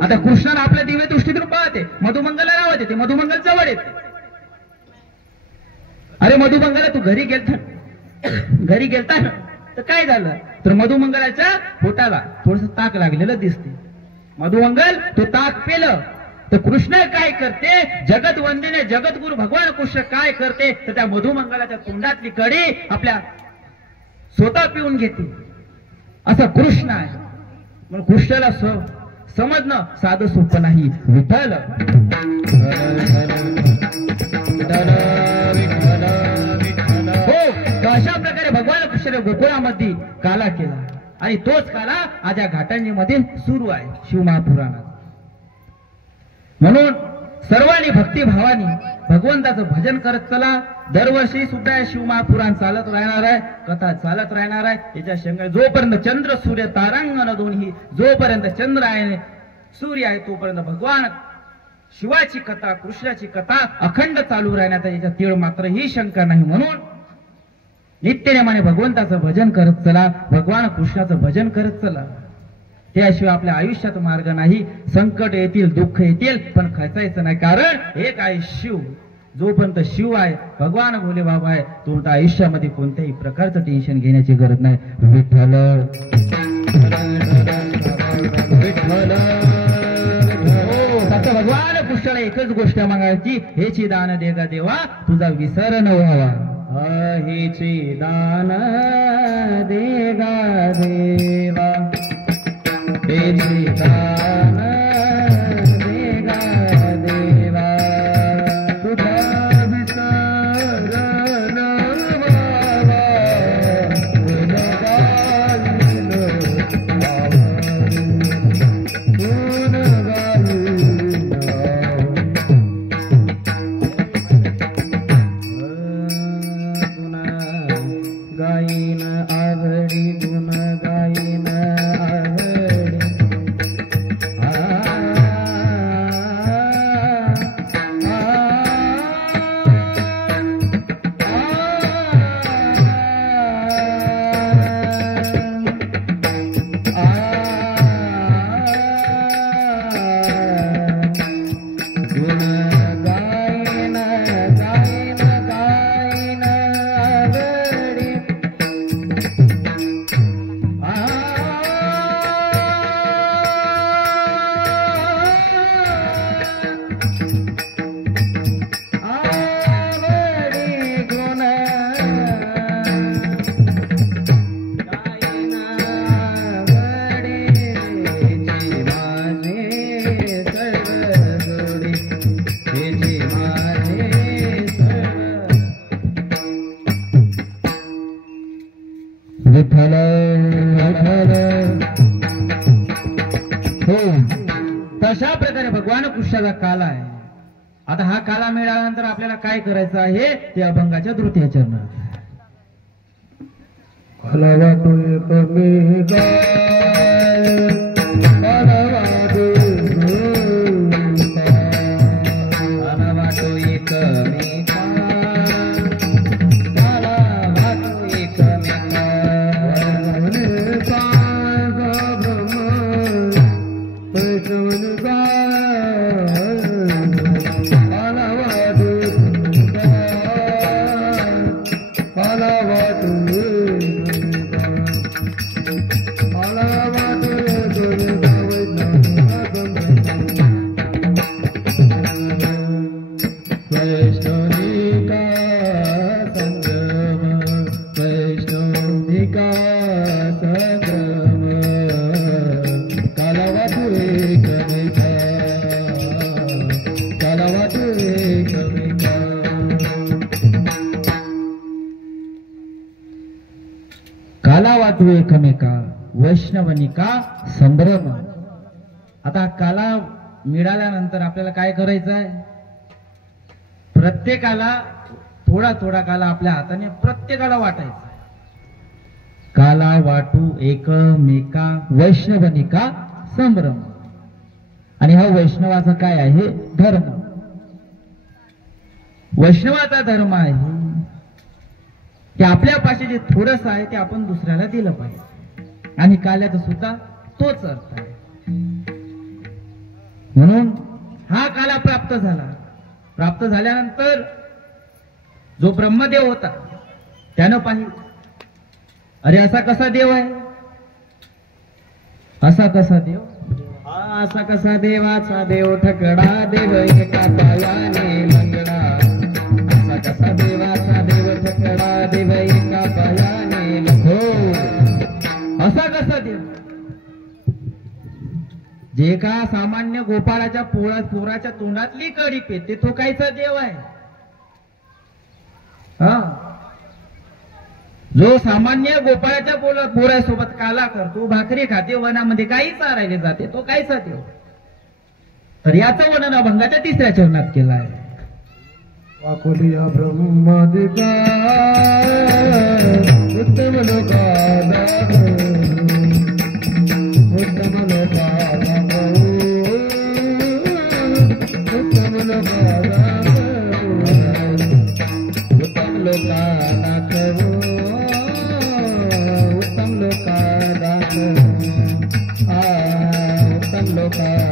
आता कृष्णाला आपल्या दिव्य दृष्टीतून पाहते, मधुमंगलला रावत येते, मधुमंगल जवळ येते. अरे मधुमंगला तू घरी गेलता ना, तर काय झालं, तर मधुमंगलाच्या पोटाला थोडस ताक लागलेलं दिसते. मधुमंगल तो ताक पेलं. तर कृष्ण काय करते, जगत वंदने जगद्गुरु भगवान कृष्ण काय करते, तर त्या मधुमंगलाच्या तोंडातली कडी आपल्या स्वतः पिऊन घेते. असं कृष्ण आहे. म्हणून कृष्णाला समजणं साधं सोपं नाही. विठ्ठल हो, अशा प्रकारे भगवान कृष्ण गोकुळामध्ये काला केला आणि तोच काला आज या घाटांमध्ये सुरू आहे शिवमहापुराणात. म्हणून सर्वांनी भक्तिभावाने भगवंताचं भजन करत चला. दरवर्षी सुद्धा शिवमहापुराण चालत राहणार आहे, कथा चालत राहणार आहे. याच्या शेंगा जोपर्यंत चंद्र सूर्य तारांगण दोन्ही, जोपर्यंत चंद्र आहे सूर्य आहे तोपर्यंत भगवान शिवाची कथा कृष्णाची कथा अखंड चालू राहण्याचा याच्या तीळ मात्र ही शंका नाही. म्हणून नित्यनेमाने भगवंताचं भजन करत चला, भगवान कृष्णाचं भजन करत चला. त्याशिवाय आपल्या आयुष्यात मार्ग नाही. संकट येतील, दुःख येतील, पण खचायचं नाही. कारण एक आहे शिव. जोपर्यंत शिव आहे, भगवान भोले बाबा आहे, तोपर्यंत आयुष्यामध्ये कोणत्याही प्रकारचं टेन्शन घेण्याची गरज नाही. विठ्ठल विठ्ठल आता भगवान कृष्णाला एकच गोष्ट मागायची, हेची दान दे गा देवा, तुझा विसर न व्हावा. हेची दान दे गा देवा, हेची दान दे गा देवा, तुझा विसर न व्हावा. गाईन आवडी गुण गाईन आवडी पुरुषाचा काला आहे. आता हा काला मिळाल्यानंतर आपल्याला काय करायचं आहे ते अभंगाच्या तृतीय चरणात. काला वाटो कमी गाय काला वाटो काला वाटो कमी काला वाटो कमी काला वाटू एकमेका वैष्णवनिका संभ्रम. आता काला मिळाल्यानंतर आपल्याला काय करायचं आहे, प्रत्येकाला थोडा थोडा काला आपल्या हाताने प्रत्येकाला वाटायचा. काला वाटू एकमेका वैष्णवनिका संभ्रम. आणि हा वैष्णवाचा काय आहे धर्म. वैष्णवाचा धर्म आहे की आपल्यापाशी जे थोडंसं आहे ते आपण दुसऱ्याला दिलं पाहिजे. आणि काल्याचा सुद्धा तोच अर्थ आहे. म्हणून हा काला प्राप्त झाला. प्राप्त झाल्यानंतर जो ब्रह्मदेव होता त्यानं पाहिलं, अरे असा कसा देव आहे, असा कसा देव, असा कसा देवाचा देव ठकडा देव एका पायाने लंगडा. असा कसा देवाचा देव ठकडा देव एका पायाने हो असा कसा देव, जे का सामान्य गोपाळाच्या पोराच्या तोंडातली कडी पेते तो कायचा देव आहे. हा जो सामान्य गोपाळाच्या पोरासोबत काला करतो, भाकरी खाते, वनामध्ये काही चारायले जाते, तो कायचा देव. तर याचं वर्णन अभंगाच्या तिसऱ्या चरणात केलं आहे. वाकुलिया ब्रह्मादिका उत्तम लोकाला उत्तम लोकाला उत्तम लोकाला उत्तम लोकाला उत्तम लोकाला उत्तम लोकाला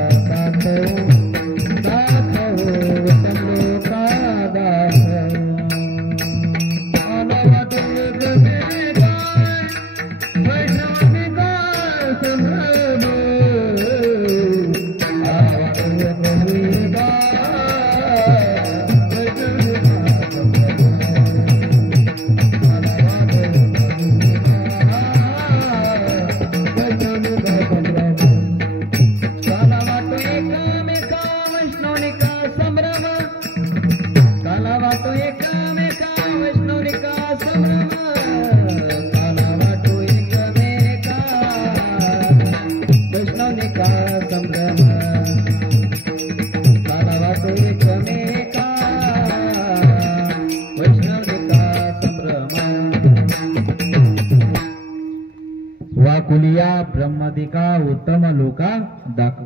वाकुलिया ब्रह्मदिका उत्तम लोका दाखव.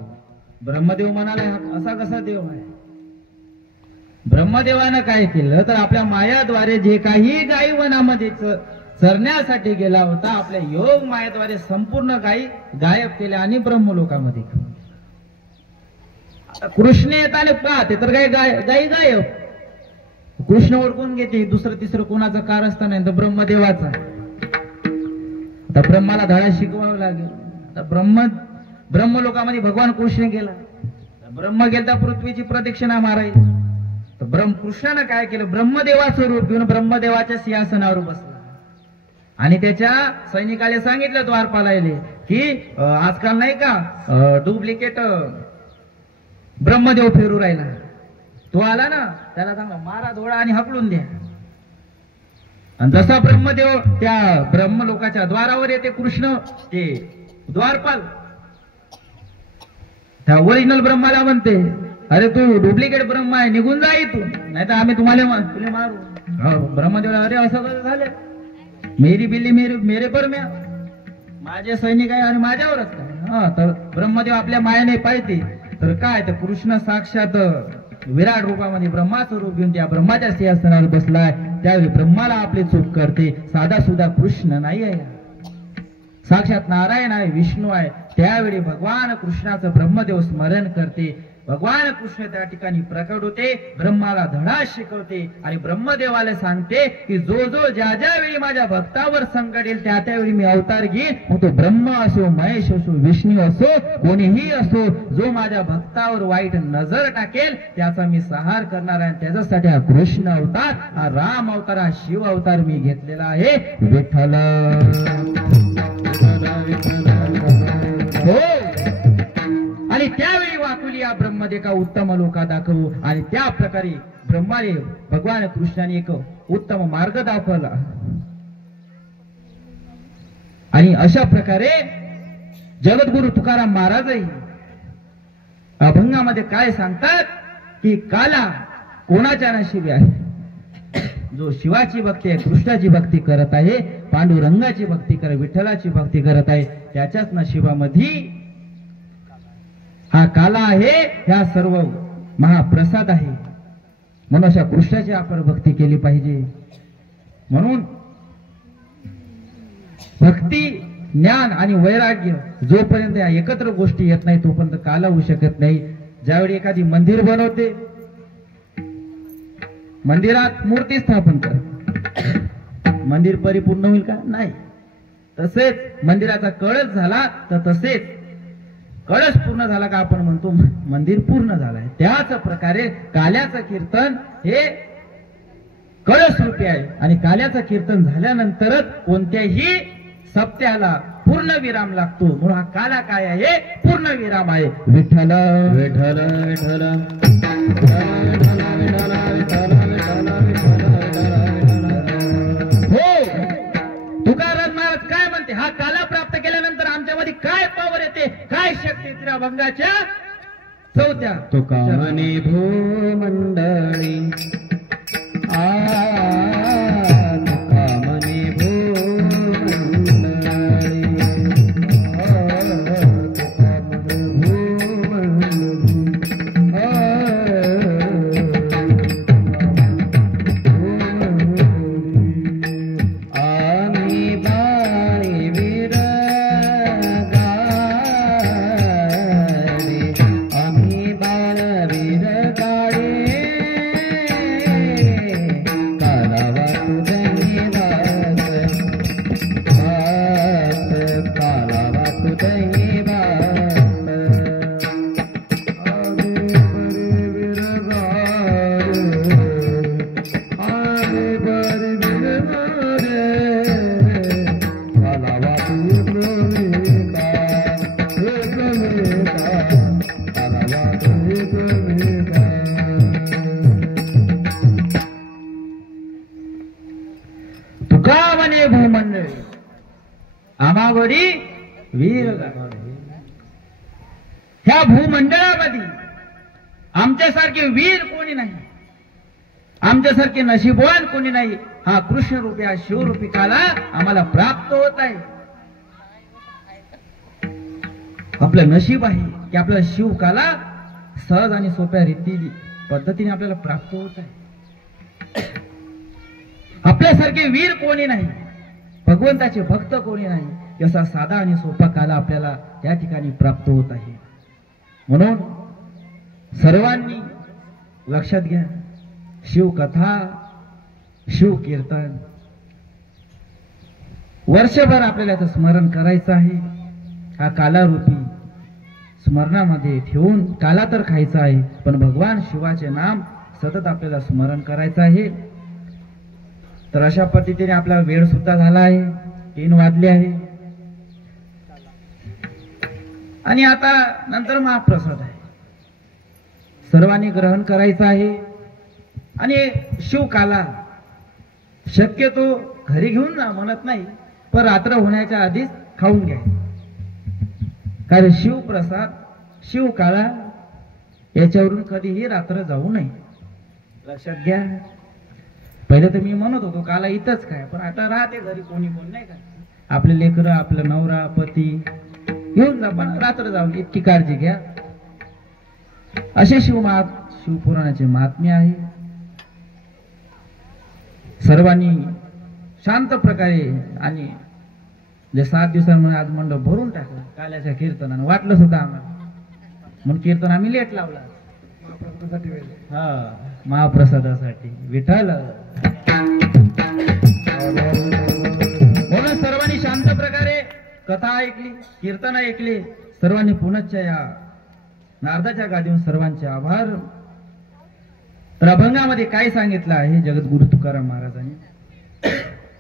ब्रह्मदेव म्हणाले असा कसा देव आहे. ब्रह्मदेवानं काय केलं तर आपल्या मायाद्वारे जे काही गायी वनामध्ये चरण्यासाठी गेला होता, आपल्या योग मायाद्वारे संपूर्ण गायी गायब केल्या आणि ब्रह्मलोकामध्ये घेऊन. कृष्ण येताना पाहते तर गायी गायब. कृष्ण ओळखून घेते दुसरं तिसरं कोणाचं कारस्थान नाही तर ब्रह्मदेवाचा. आता ब्रह्माला धडा शिकवावा लागेल. आता ब्रह्मलोकामध्ये भगवान कृष्ण गेला, ब्रह्म गेला पृथ्वीची प्रदक्षिणा मारायला. तर कृष्णानं काय केलं, ब्रह्मदेवाचं रूप घेऊन ब्रह्मदेवाच्या सिंहासनावर बसला आणि त्याच्या सैनिकाला सांगितलं द्वारपालायले की आजकाल नाही का डुप्लिकेट ब्रह्मदेव फिरू राहिला, तो आला ना त्याला सांगा मारा धोळा आणि हकलून द्या. आणि जसा ब्रह्मदेव त्या ब्रह्मलोकाच्या द्वारावर येते कृष्ण, ते द्वारपाल त्या ओरिजिनल ब्रह्माला म्हणते अरे तू डुप्लिकेट ब्रह्मा आहे, निघून जा इथून, नाही तर आम्ही तुला मारू. ब्रह्मदेव अरे असं कसं झालं, मेरी बिल्ली मेरे पर म्या, माझे सैनिक आहे आणि माझ्यावरच काय. हा तर ब्रह्मदेव आपल्या मायाने पाहिजे तर काय, तर कृष्ण साक्षात विराट रूपामध्ये ब्रह्माचं रूप घेऊन त्या ब्रह्माच्या सिंहासनावर बसलाय. त्यावेळी ब्रह्माला आपली चूक करते. साधा सुद्धा कृष्ण नाही आहे, साक्षात नारायण आहे, विष्णू आहे. त्यावेळी भगवान कृष्णाचं ब्रह्मदेव स्मरण करते. भगवान कृष्ण त्या ठिकाणी प्रकट होते, ब्रह्माला धडा शिकवते आणि ब्रह्मदेवाला सांगते की जो ज्या वेळी माझ्या भक्तावर संकट येईल त्या त्यावेळी मी अवतार घेईन. मग तो ब्रह्म असो, महेश असो, विष्णू असो, कोणीही असो, जो माझ्या भक्तावर वाईट नजर टाकेल त्याचा मी संहार करणार आहे. त्याच्यासाठी हा कृष्ण अवतार, हा राम अवतार, हा शिव अवतार मी घेतलेला आहे. विठ्ठल हो. आणि त्यावेळी वाकुली या ब्रह्मदेव उत्तम लोका दाखवू आणि त्या प्रकारे ब्रह्माने भगवान कृष्णाने एक उत्तम मार्ग दाखवला. आणि अशा प्रकारे जगद्गुरु तुकाराम महाराजही अभंगामध्ये काय सांगतात की काला कोणाच्या नशिबी आहे, जो शिवाची भक्ती आहे, कृष्णाची भक्ती करत आहे, पांडुरंगाची भक्ती करत, विठ्ठलाची भक्ती करत आहे, त्याच्याच नशिबामध्ये हा काला आहे. ह्या सर्व महाप्रसाद आहे. म्हणून अशा कृष्णाची आपण भक्ती केली पाहिजे. म्हणून भक्ती, ज्ञान आणि वैराग्य जोपर्यंत या एकत्र गोष्टी येत नाही तोपर्यंत काला होऊ शकत नाही. ज्यावेळी एखादी मंदिर बनवते, मंदिरात मूर्ती स्थापन कर, मंदिर परिपूर्ण होईल का? नाही. तसेच मंदिराचा कळस झाला तर तसेच कळस पूर्ण झाला का आपण म्हणतो मंदिर पूर्ण झालाय. त्याच प्रकारे काल्याचं कीर्तन हे कळस रूपी आहे आणि काल्याचं कीर्तन झाल्यानंतरच कोणत्याही सप्त्याला पूर्ण विराम लागतो. म्हणून हा काला काय आहे? पूर्ण विराम आहे. विठ्ठल विठ्ठल विठ्ठल हो. तुकाराम महाराज काय म्हणते, हा काला प्राप्त केल्यानंतर आमच्यामध्ये काय पावर येते, काय शक्ती येते? अभंगाच्या 4थ्या तुकामनी भूमंडळी तुकामनी तुकामने भूमंडळी आमावडी वीर. ह्या भूमंडळामध्ये आमच्यासारखे वीर कोणी नाही, आमच्यासारखे नशीबवान कोणी नाही. हा कृष्ण रूपी, हा शिवरूपी काला आम्हाला प्राप्त होत आहे. आपलं नशीब आहे की आपल्याला शिव काला सहज आणि सोप्या रीती पद्धतीने आपल्याला प्राप्त होत आहे. आपल्यासारखे वीर कोणी नाही, भगवंताचे भक्त कोणी नाही. असा साधा आणि सोपा काला आपल्याला त्या ठिकाणी प्राप्त होत आहे. म्हणून सर्वांनी लक्षात घ्या, शिवकथा, शिव कीर्तन वर्षभर आपल्याला याचं स्मरण करायचं आहे. हा कालारूपी स्मरणामध्ये ठेवून काला तर खायचा आहे, पण भगवान शिवाचे नाम सतत आपल्याला स्मरण करायचं आहे. तर अशा पद्धतीने आपला वेळ सुद्धा झाला आहे, 3 वाजले आहे. आणि आता नंतर महाप्रसाद आहे, सर्वांनी ग्रहण करायचं आहे. आणि शिवकाला शक्यतो घरी घेऊन जा म्हणत नाही, पण रात्र होण्याच्या आधीच खाऊन घ्यायचं. कारण शिवप्रसाद, शिवकाला याच्यावरून कधीही रात्र जाऊ नये. लक्षात घ्या. पहिले तर मी म्हणत होतो काला इथंच काय, पण आता राहते घरी कोणी कोण नाही का, आपले लेकरं, आपलं नवरा, पती घेऊन जा, पण रात्र जाऊन इतकी काळजी घ्या. असे शिवपुराणाचे महात्म्य आहे. सर्वांनी शांत प्रकारे आणि जे 7 दिवसांमध्ये आज मंडप भरून टाकला काल्याच्या कीर्तनानं. वाटलं सुद्धा आम्हाला, म्हणून कीर्तन आम्ही लेट लावला. हा, महाप्रसादासाठी विठ्ठल. म्हणून सर्वांनी शांत प्रकारे कथा ऐकली, कीर्तन ऐकले. सर्वांनी पुनश्च या नारदाच्या गादीवर सर्वांचे आभार. तर अभंगामध्ये काय सांगितलं आहे जगद्गुरु तुकाराम महाराजांनी,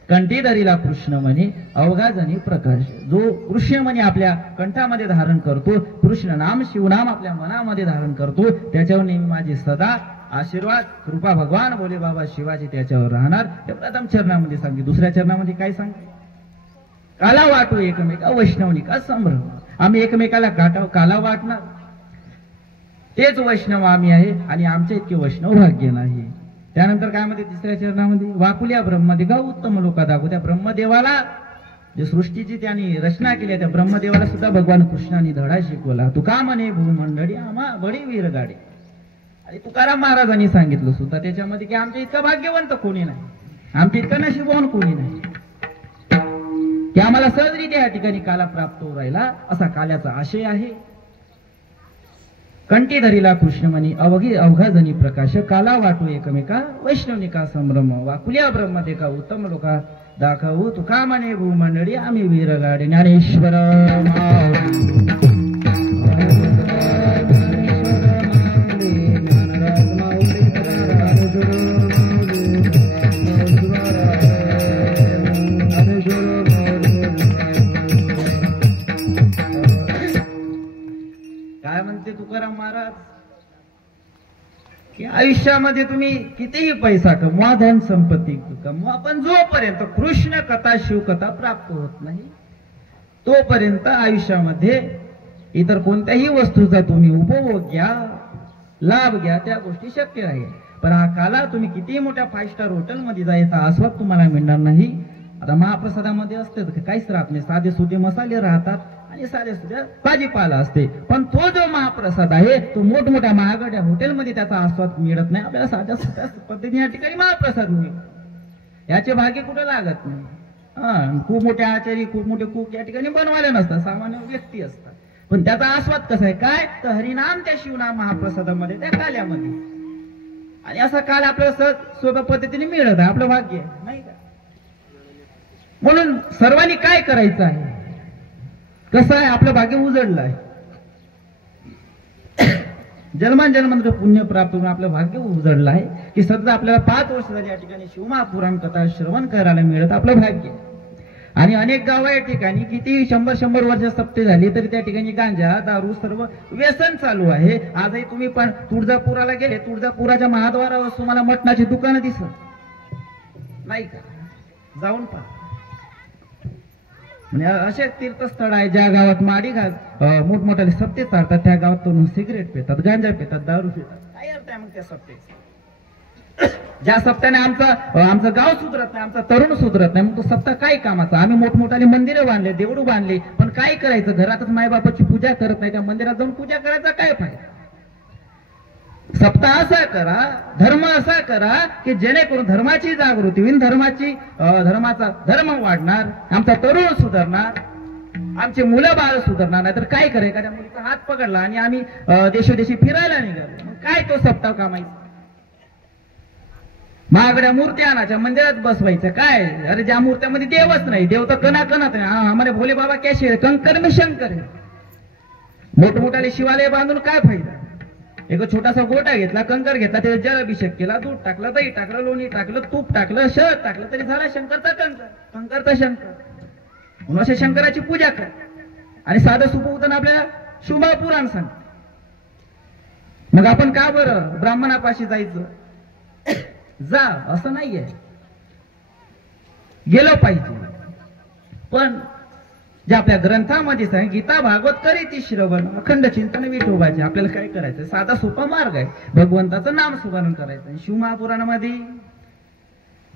कंठीधरीला कृष्ण म्हणे अवघा जणी प्रकाश. जो कृष्ण म्हणे आपल्या कंठामध्ये धारण करतो, कृष्ण नाम शिवनाम आपल्या मनामध्ये धारण करतो, त्याच्यावर नेहमी माझी सदा आशीर्वाद कृपा भगवान बोले बाबा शिवाजी त्याच्यावर राहणार. हे प्रथम चरणामध्ये सांगितले. दुसऱ्या चरणामध्ये काय सांगितले, काला वाटू एकमेका वैष्णवनी का संभ्रम. आम्ही एकमेकाला काला वाटणार, तेच वैष्णव आम्ही आहे आणि आमच्या इतके वैष्णव भाग्य नाही. त्यानंतर काय म्हणते तिसऱ्या चरणामध्ये, वाकुल्या ब्रह्मदेव गाव उत्तम लोका दाखवू. त्या ब्रह्मदेवाला जे सृष्टीची त्यांनी रचना केली त्या ब्रह्मदेवाला सुद्धा भगवान कृष्णाने धडा शिकवला. तुका म्हणे भूमंडळी आम्हा बडी वीर गाडी. आणि तुकाराम महाराजांनी सांगितलं सुद्धा त्याच्यामध्ये की आमच्या इतकं भाग्यवंत कोणी नाही, आमच्या इतकं नशीबवान कोणी नाही, की आम्हाला सहजरित्या या ठिकाणी काला प्राप्त होऊ राहिला. असा काल्याचा आशय आहे. कंठीधरीला कृष्ण म्हणे अवघा जणी प्रकाश, काला वाटू एकमेका वैष्णवनी का संभ्रम. वाकुल्या ब्रह्मदेका उत्तम लोका दाखवू. तुका म्हणे भूमंडळी आम्ही वीरगाडी. ज्ञानेश्वर काय म्हणते तुकाराम महाराज की आयुष्यामध्ये तुम्ही कितीही पैसा कमवा, धन संपत्ती कमवा, पण जोपर्यंत कृष्ण कथा शिवकथा प्राप्त होत नाही तोपर्यंत आयुष्यामध्ये इतर कोणत्याही वस्तूचा तुम्ही उपभोग घ्या, लाभ घ्या, त्या गोष्टी शक्य राहील. पण हा काला तुम्ही कितीही मोठ्या 5 स्टार हॉटेलमध्ये जायचा आस्वाद तुम्हाला मिळणार नाही. आता महाप्रसादामध्ये असते काहीच राहत नाही, साधे सुधे मसाले राहतात आणि साधे सुधे भाजीपाला असते. पण तो जो महाप्रसाद आहे तो मोठमोठ्या महागड्या हॉटेलमध्ये त्याचा आस्वाद मिळत नाही. आपल्याला साध्या सुध्या पद्धतीने या ठिकाणी महाप्रसाद मिळतो. याचे भाग्य कुठे लागत नाही. खूप मोठे आचारी, खूप मोठे कुक या ठिकाणी बनवायला नसतात, सामान्य व्यक्ती असतात. पण त्याचा आस्वाद कसा आहे काय, तर हरिनाम त्या शिवनाम महाप्रसादामध्ये त्या काल्यामध्ये. आणि असा काल आपल्याला सहज सोप्या पद्धतीने मिळत आहे, आपलं भाग्य नाही का. म्हणून सर्वांनी काय करायचं आहे, कसं आहे, आपलं भाग्य उजळलं आहे. जन्मांजन्मांचं पुण्य प्राप्त करून आपलं भाग्य उजळलं आहे की सध्या आपल्याला 5 वर्ष झाली या ठिकाणी शिवमहापुराण कथा श्रवण करायला मिळत, आपलं भाग्य. आणि अनेक गाव या ठिकाणी किती 100 वर्ष सप्ते झाली तरी त्या ठिकाणी गांजा, दारू सर्व व्यसन चालू आहे. आजही तुम्ही पण तुळजापुराला गेले, तुळजापुराच्या महाद्वारावर तुम्हाला मटणाची दुकानं दिसत नाही का, जाऊन पहा. म्हणजे असे तीर्थस्थळ आहे ज्या गावात माडी मोठमोठ्याले सप्ते चालतात, त्या गावात तो सिगरेट पितात, गांजा पितात, दारू पितात. काय अर्थ आहे मग त्या सप्त्याचा? ज्या सप्त्याने आमचं गाव सुधरत नाही, आमचा तरुण सुधरत नाही, मग तो सप्ताह काय कामाचा? आम्ही मोठमोठाले मंदिरं बांधले, देवडू बांधले, पण काय करायचं? घरातच मायबापाची पूजा करत नाही, त्या मंदिरात जाऊन पूजा करायचा काय फायदा? सप्ताह असा करा, धर्म असा करा की जेणेकरून धर्माची जागृती होईल, धर्माचा धर्म वाढणार, आमचा तरुण सुधारणार, आमचे मुलं बाळ सुधारणार. नाही तर काय करायचं? एखाद्या मुलीचा हात पकडला आणि आम्ही देशोदेशी फिरायला निघालो, मग काय तो सप्ताह कामायचा? महागड्या मूर्त्या आणायच्या, मंदिरात बसवायचं काय? अरे ज्या मूर्त्यामध्ये देवच नाही, देव तर कणात नाही. आम्हाला भोले बाबा कॅशे है, कंकर में शंकर है. मोठमोठाले शिवालय बांधून काय फायदा? एक छोटासा गोटा घेतला, कंकर घेतला, त्याचा जल अभिषेक केला, दूध टाकलं, दही टाकलं, लोणी टाकलं, तूप टाकलं, शहद टाकलं, तरी झाला शंकरचा कंकर, कंकरचा शंकर. म्हणून अशा शंकराची पूजा कर. आणि साधं सुपवतन आपल्याला शिवमहापुराण सांग. मग आपण का बरं ब्राह्मणापाशी जायचं? जा असं नाहीये, गेलं पाहिजे, पण जे आपल्या ग्रंथामध्ये सांग गीता भागवत करी ती श्रवण अखंड चिंतन विठोबाचे. आपल्याला काय करायचं, साधा सोपा मार्ग आहे, भगवंताचं नाम सुमरण करायचं. आणि शिवमहापुराणामध्ये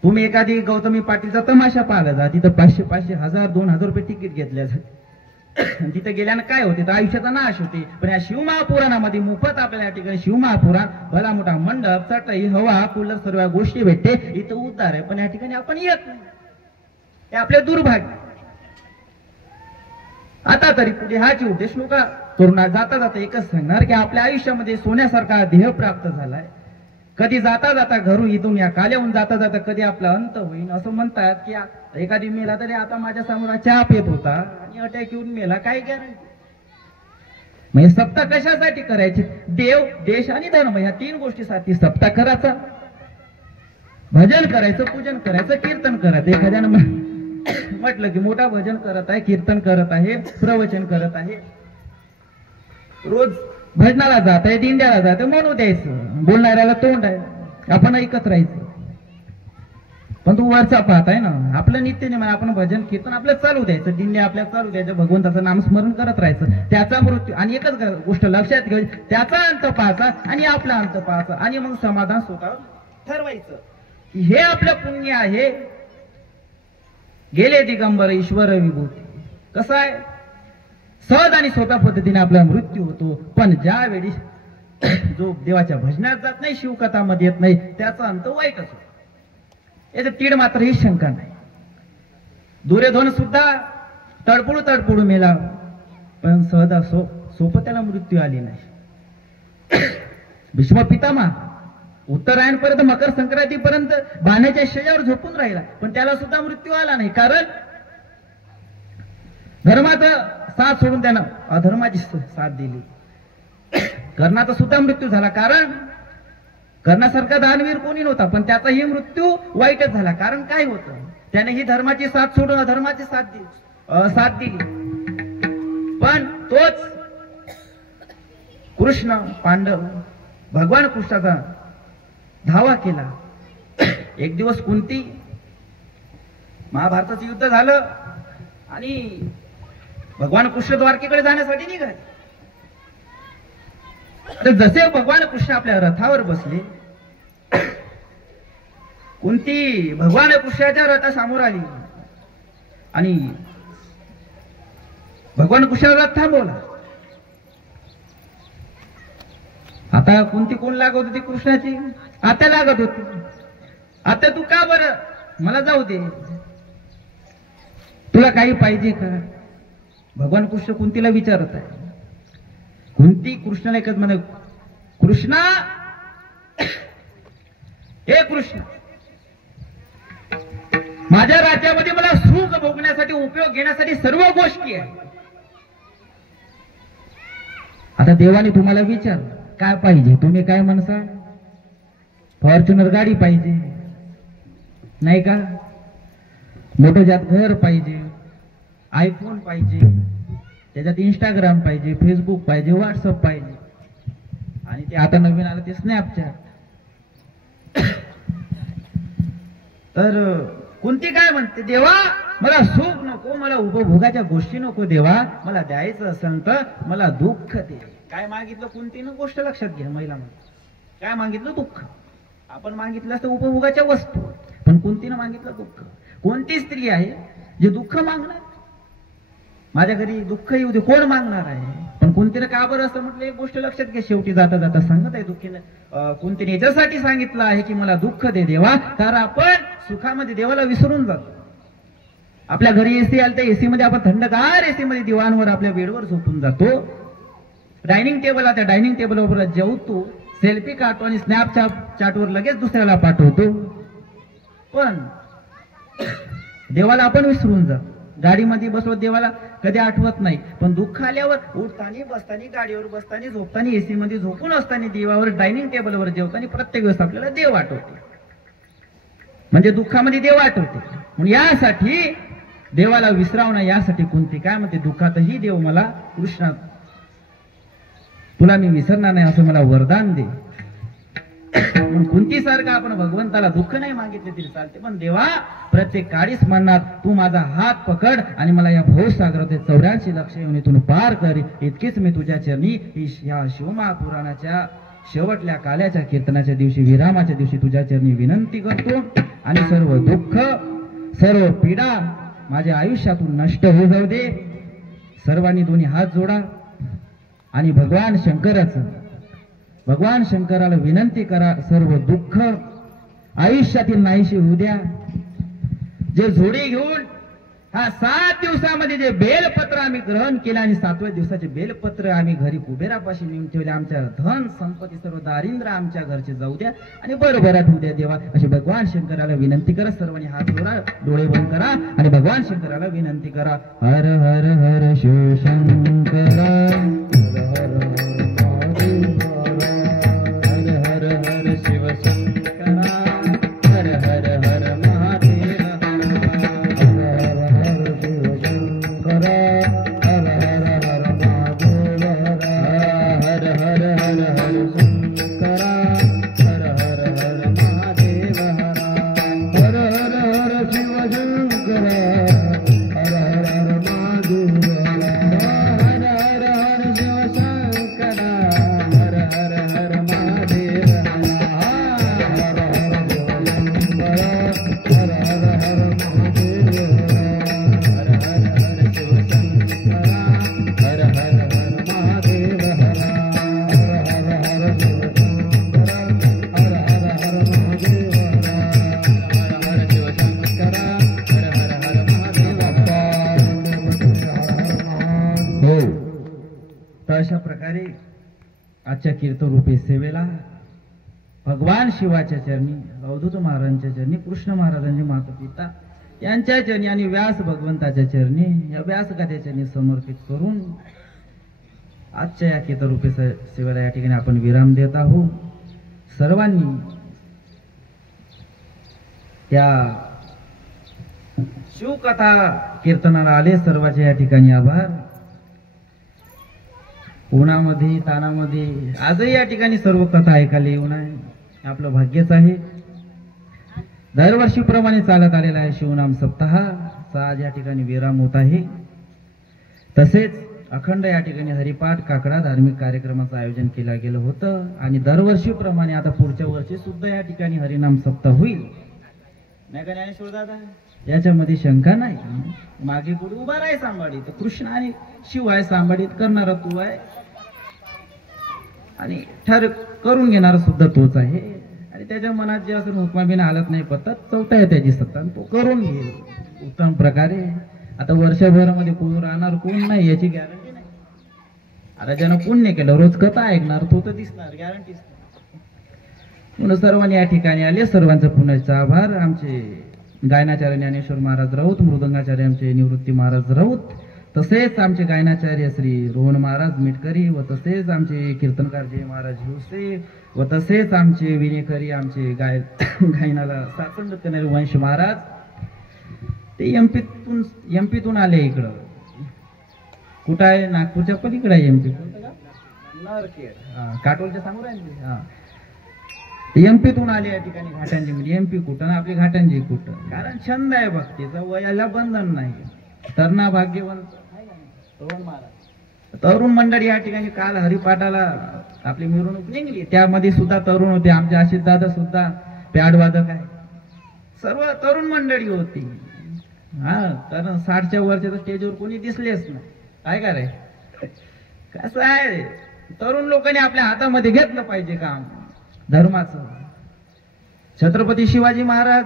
तुम्ही एखादी गौतमी पाटीलचा तमाशा पाहिला जा, तिथं 500-500, 1000-2000 रुपये तिकीट घेतल्या जाते. तिथे गेल्यानं काय होते, तर आयुष्याचा नाश होते. पण या शिवमहापुराणामध्ये मोफत आपल्याला या ठिकाणी शिवमहापुराण भला मोठा मंडप, चटई, हवा, कूलर, सर्व गोष्टी भेटते. इथं उद्धार आहे, पण या ठिकाणी आपण येत नाही. हे आपले दुर्भाग्य. आता तरी पुढे हाच उद्देश लोक करून जाता जाता एकच सांगणार की आपल्या आयुष्यामध्ये सोन्यासारखा देह प्राप्त झालाय. कधी जाता जाता घरून इथून या काल्याहून जाता जाता कधी आपला अंत होईल असं म्हणतात की एखादी मेला तरी आता माझ्या समोर चहा पेत होता आणि अटॅक येऊन मेला, काय गॅरंटी. म्हणजे सप्ताह कशासाठी करायची, देव, देश आणि धर्म ह्या 3 गोष्टीसाठी सप्ताह करायचा. भजन करायचं, पूजन करायचं, कीर्तन करायचं. एखाद्यानं म्हटलं की मोठा भजन करत आहे, कीर्तन करत आहे, प्रवचन करत आहे, रोज भजनाला जात आहे, दिंड्याला जात आहे, म्हणू द्यायचं. बोलणाऱ्याला तोंड आहे, आपण ऐकत राहायचं. पण तू वरचा पाहत आहे ना, आपलं नित्य नेम आपण भजन कीर्तन आपलं चालू द्यायचं, दिंड्या आपल्या चालू द्यायचं, भगवंताचं नामस्मरण करत राहायचं. त्याचा मृत्यू आणि एकच गोष्ट लक्षात घ्यायची, त्याचा अंत पाहायचा आणि आपला अंत पाहायचा. आणि मग समाधान स्वतः ठरवायचं की हे आपलं पुण्य आहे. गेले दिगंबर ईश्वर विभूती. कसं आहे, सहज आणि सोप्या पद्धतीने आपला मृत्यू होतो. पण ज्या वेळी जो देवाच्या भजनात जात नाही, शिवकथामध्ये येत नाही, त्याचा अंत वाईटच होतो. याचं तीड मात्र ही शंका नाही. दुर्योधन सुद्धा तडपुडू मेला, पण सहजा सोपं त्याला मृत्यू आली नाही. भीष्म पितामह उत्तरायणपर्यंत, मकर संक्रांतीपर्यंत बाण्याच्या शय्यावर झोपून राहिला, पण त्याला सुद्धा मृत्यू आला नाही. कारण धर्माचा साथ सोडून त्यानं अधर्माची साथ दिली. कर्णाचा सुद्धा मृत्यू झाला, कारण कर्णासारखा दानवीर कोणी नव्हता, पण त्याचाही मृत्यू वाईटच झाला. कारण काय होतं, त्याने ही धर्माची साथ सोडून अधर्माची साथ दिली. पण तोच कृष्ण, पांडव, भगवान कृष्णाचा धावा केला. एक दिवस कुंती, महाभारताचं युद्ध झालं आणि भगवान कृष्ण द्वारकेकडे जाण्यासाठी निघाले. तर जसे भगवान कृष्ण आपल्या रथावर बसले, कुंती भगवान कृष्णाच्या रथासमोर आली आणि भगवान कृष्ण रथ थांबवला. आता कुंती कोण लागत होती, कृष्णाची आता लागत होती. आता तू का बरं, मला जाऊ दे, तुला काही पाहिजे का, भगवान कृष्ण कुंतीला विचारत आहे. कुंती कृष्णाला एकच म्हणे, कृष्णा, हे कृष्ण, माझ्या राज्यामध्ये मला सुख भोगण्यासाठी, उपयोग घेण्यासाठी सर्व गोष्टी आहेत. आता देवाने तुम्हाला विचार काय पाहिजे, तुम्ही काय म्हणसा, फॉर्च्युनर गाडी पाहिजे नाही का, मोठं ज्यात घर पाहिजे, आयफोन पाहिजे, त्याच्यात इंस्टाग्राम पाहिजे, फेसबुक पाहिजे, व्हॉट्सअप पाहिजे, आणि ते आता नवीन आलं ते स्नॅपचॅट. तर कोणती काय म्हणते, देवा मला सुख नको, मला उपभोगाच्या गोष्टी नको, देवा मला द्यायचं असेल तर मला दुःख दे. काय मागितलं कोणतीनं गोष्ट लक्षात घ्या, महिला म्हणते काय मागितलं, दुःख. आपण मागितलं असतं उपभोगाच्या वस्तू, पण कोणतीनं मागितलं दुःख. कोणती स्त्री आहे जे दुःख मागणार, माझ्या घरी दुःख येऊ दे, कोण मागणार आहे. पण कोणतीनं का बरं असं म्हटलं, एक गोष्ट लक्षात घ्या, शेवटी जाता जाता सांगत आहे दुःखीनं, कोणतीने याच्यासाठी सांगितलं आहे की मला दुःख दे देवा, कारण आपण सुखामध्ये देवाला विसरून जातो. आपल्या घरी एसी आलं तर एसी मध्ये आपण थंडगार एसी मध्ये दिवाणवर आपल्या बेडवर झोपून जातो. डायनिंग टेबल, त्या डायनिंग टेबलवर जेवतो, सेल्फी काढतो आणि स्नॅपचॅटवर लगेच दुसऱ्याला पाठवतो. पण देवाला आपण विसरून जातो. गाडीमध्ये बसलो देवाला कधी आठवत नाही, पण दुःख आल्यावर उठताना, बसताना, गाडीवर बसताना, झोपताना, एसी मध्ये झोपून असताना, देवावर डायनिंग टेबलवर जेवताना प्रत्येक वेळेस आपल्याला देव आठवते. म्हणजे दुःखामध्ये देव आठवते. म्हणून यासाठी देवाला विसरावणं, यासाठी कोणती काय म्हणते, दुःखातही देव मला, कृष्णा तुला मी विसरणार नाही असं मला वरदान दे. म्हणून कुंतीसारखं आपण भगवंताला दुःख नाही मागितले तरी चालते, पण देवा प्रत्येक काळीच म्हणणार तू माझा हात पकड आणि मला या भवसागराचे 84 लक्ष येऊन इथून पार कर. इतकीच मी तुझ्या चरणी या शिवमहापुराणाच्या शेवटल्या काल्याच्या कीर्तनाच्या दिवशी, विरामाच्या दिवशी तुझ्या चरणी विनंती करतो. आणि सर्व दुःख सर्व पीडा माझ्या आयुष्यातून नष्ट होऊ जाऊ दे. सर्वांनी दोन्ही हात जोडा आणि भगवान शंकराला विनंती करा, सर्व दुःख आयुष्यातील नाहीशी होऊ द्या. जे झोडी घेऊन हा 7 दिवसामध्ये जे बेलपत्र आम्ही ग्रहण केलं आणि 7व्या दिवसाचे बेलपत्र आम्ही घरी कुबेरापाशी नेऊन ठेवले, आमच्या धन संपत्ती सर्व दारिंद्र आमच्या घरचे जाऊ द्या आणि बरोबरात होऊ द्या देवा, अशी भगवान शंकराला विनंती करा. सर्वांनी हात जोडा, डोळे बंद करा आणि भगवान शंकराला विनंती करा. हर हर हर शिव शंकर, हर हर हर हर शिव शंकरा, हर हर हर महादेव, अशा प्रकारे आजच्या कीर्तनरूपी सेवेला भगवान शिवाच्या चरणी, अवधूत महाराजांच्या चरणी, कृष्ण महाराजांचे माता पिता यांच्या चरणी आणि व्यास भगवंताच्या चरणी, या व्यासगाथेच्या चरणी समर्पित करून आजच्या या कीर्तनरूपी सेवेला या ठिकाणी आपण विराम देत आहोत. सर्वांनी त्या शिवकथा कीर्तनाला आले, सर्वांचे या ठिकाणी आभार. उन्हामध्ये तानामध्ये आजही या ठिकाणी सर्व कथा ऐकायला येऊन आहे, आपलं भाग्यच आहे. दरवर्षीप्रमाणे चालत आलेला आहे शिवनाम सप्ताह, आज या ठिकाणी विराम होत आहे. तसेच अखंड या ठिकाणी हरिपाठ काकडा धार्मिक कार्यक्रमाचं आयोजन केलं गेलं होतं आणि दरवर्षीप्रमाणे आता पुढच्या वर्षी सुद्धा या ठिकाणी हरिनाम सप्ताह होईल, नाही का ज्ञानेश्वर दादा? याच्यामध्ये शंका नाही. मागे पुढे उभा राहाय सांभाळी तर कृष्ण आणि शिव आहे, सांभाळीत करणारा तू आहे आणि ठर करून घेणारा सुद्धा तोच आहे. आणि त्याच्या मनात जे असं हुकमाबिना हालत नाही पत्ता, चौथा आहे त्याची सत्ता, तो करून घेईल उत्तम प्रकारे. आता वर्षभरामध्ये कोण राहणार कोण नाही याची गॅरंटी नाही. आता ज्यानं पुण्य केलं रोज कथा ऐकणार तो तर दिसणार, गॅरंटीच नाही. म्हणून सर्वांनी या ठिकाणी आले, सर्वांचा पुन्हा आभार. आमचे गायनाचार्य ज्ञानेश्वर महाराज राऊत, मृदंगाचार्य आमचे निवृत्ती महाराज राऊत, तसेच आमचे गायनाचार्य श्री रोहन महाराज मिटकरी, व तसेच आमचे कीर्तनकार जय महाराज हिवसे, व तसेच आमचे विनेकरी आमचे गायनाला साथसंगत करणारे वंश महाराज, ते एमपीतून आले इकडं. कुठं आहे? नागपूरच्या पलीकडे आहे एमपी, काटोलच्या समोर आहे. एमपीतून आले या ठिकाणी घाटांची, म्हणजे एमपी कुठं आपली घाटांची कुठं, कारण छंद आहे भक्तीचा, वयाला बंधन नाही. तरणा भाग्यवंत तरुण मंडळी या ठिकाणी काल हरिपाठाला आपली मिरवणूक निघली, त्यामध्ये सुद्धा तरुण होते. आमचे आशिष दादा सुद्धा पॅडवादक आहे, सर्व तरुण मंडळी होती. हा, कारण 60च्या वरच्या तर स्टेजवर कोणी दिसलेच नाही. काय कराय कसं आहे, तरुण लोकांनी आपल्या हातामध्ये घेतलं पाहिजे काम धर्माचं. छत्रपती शिवाजी महाराज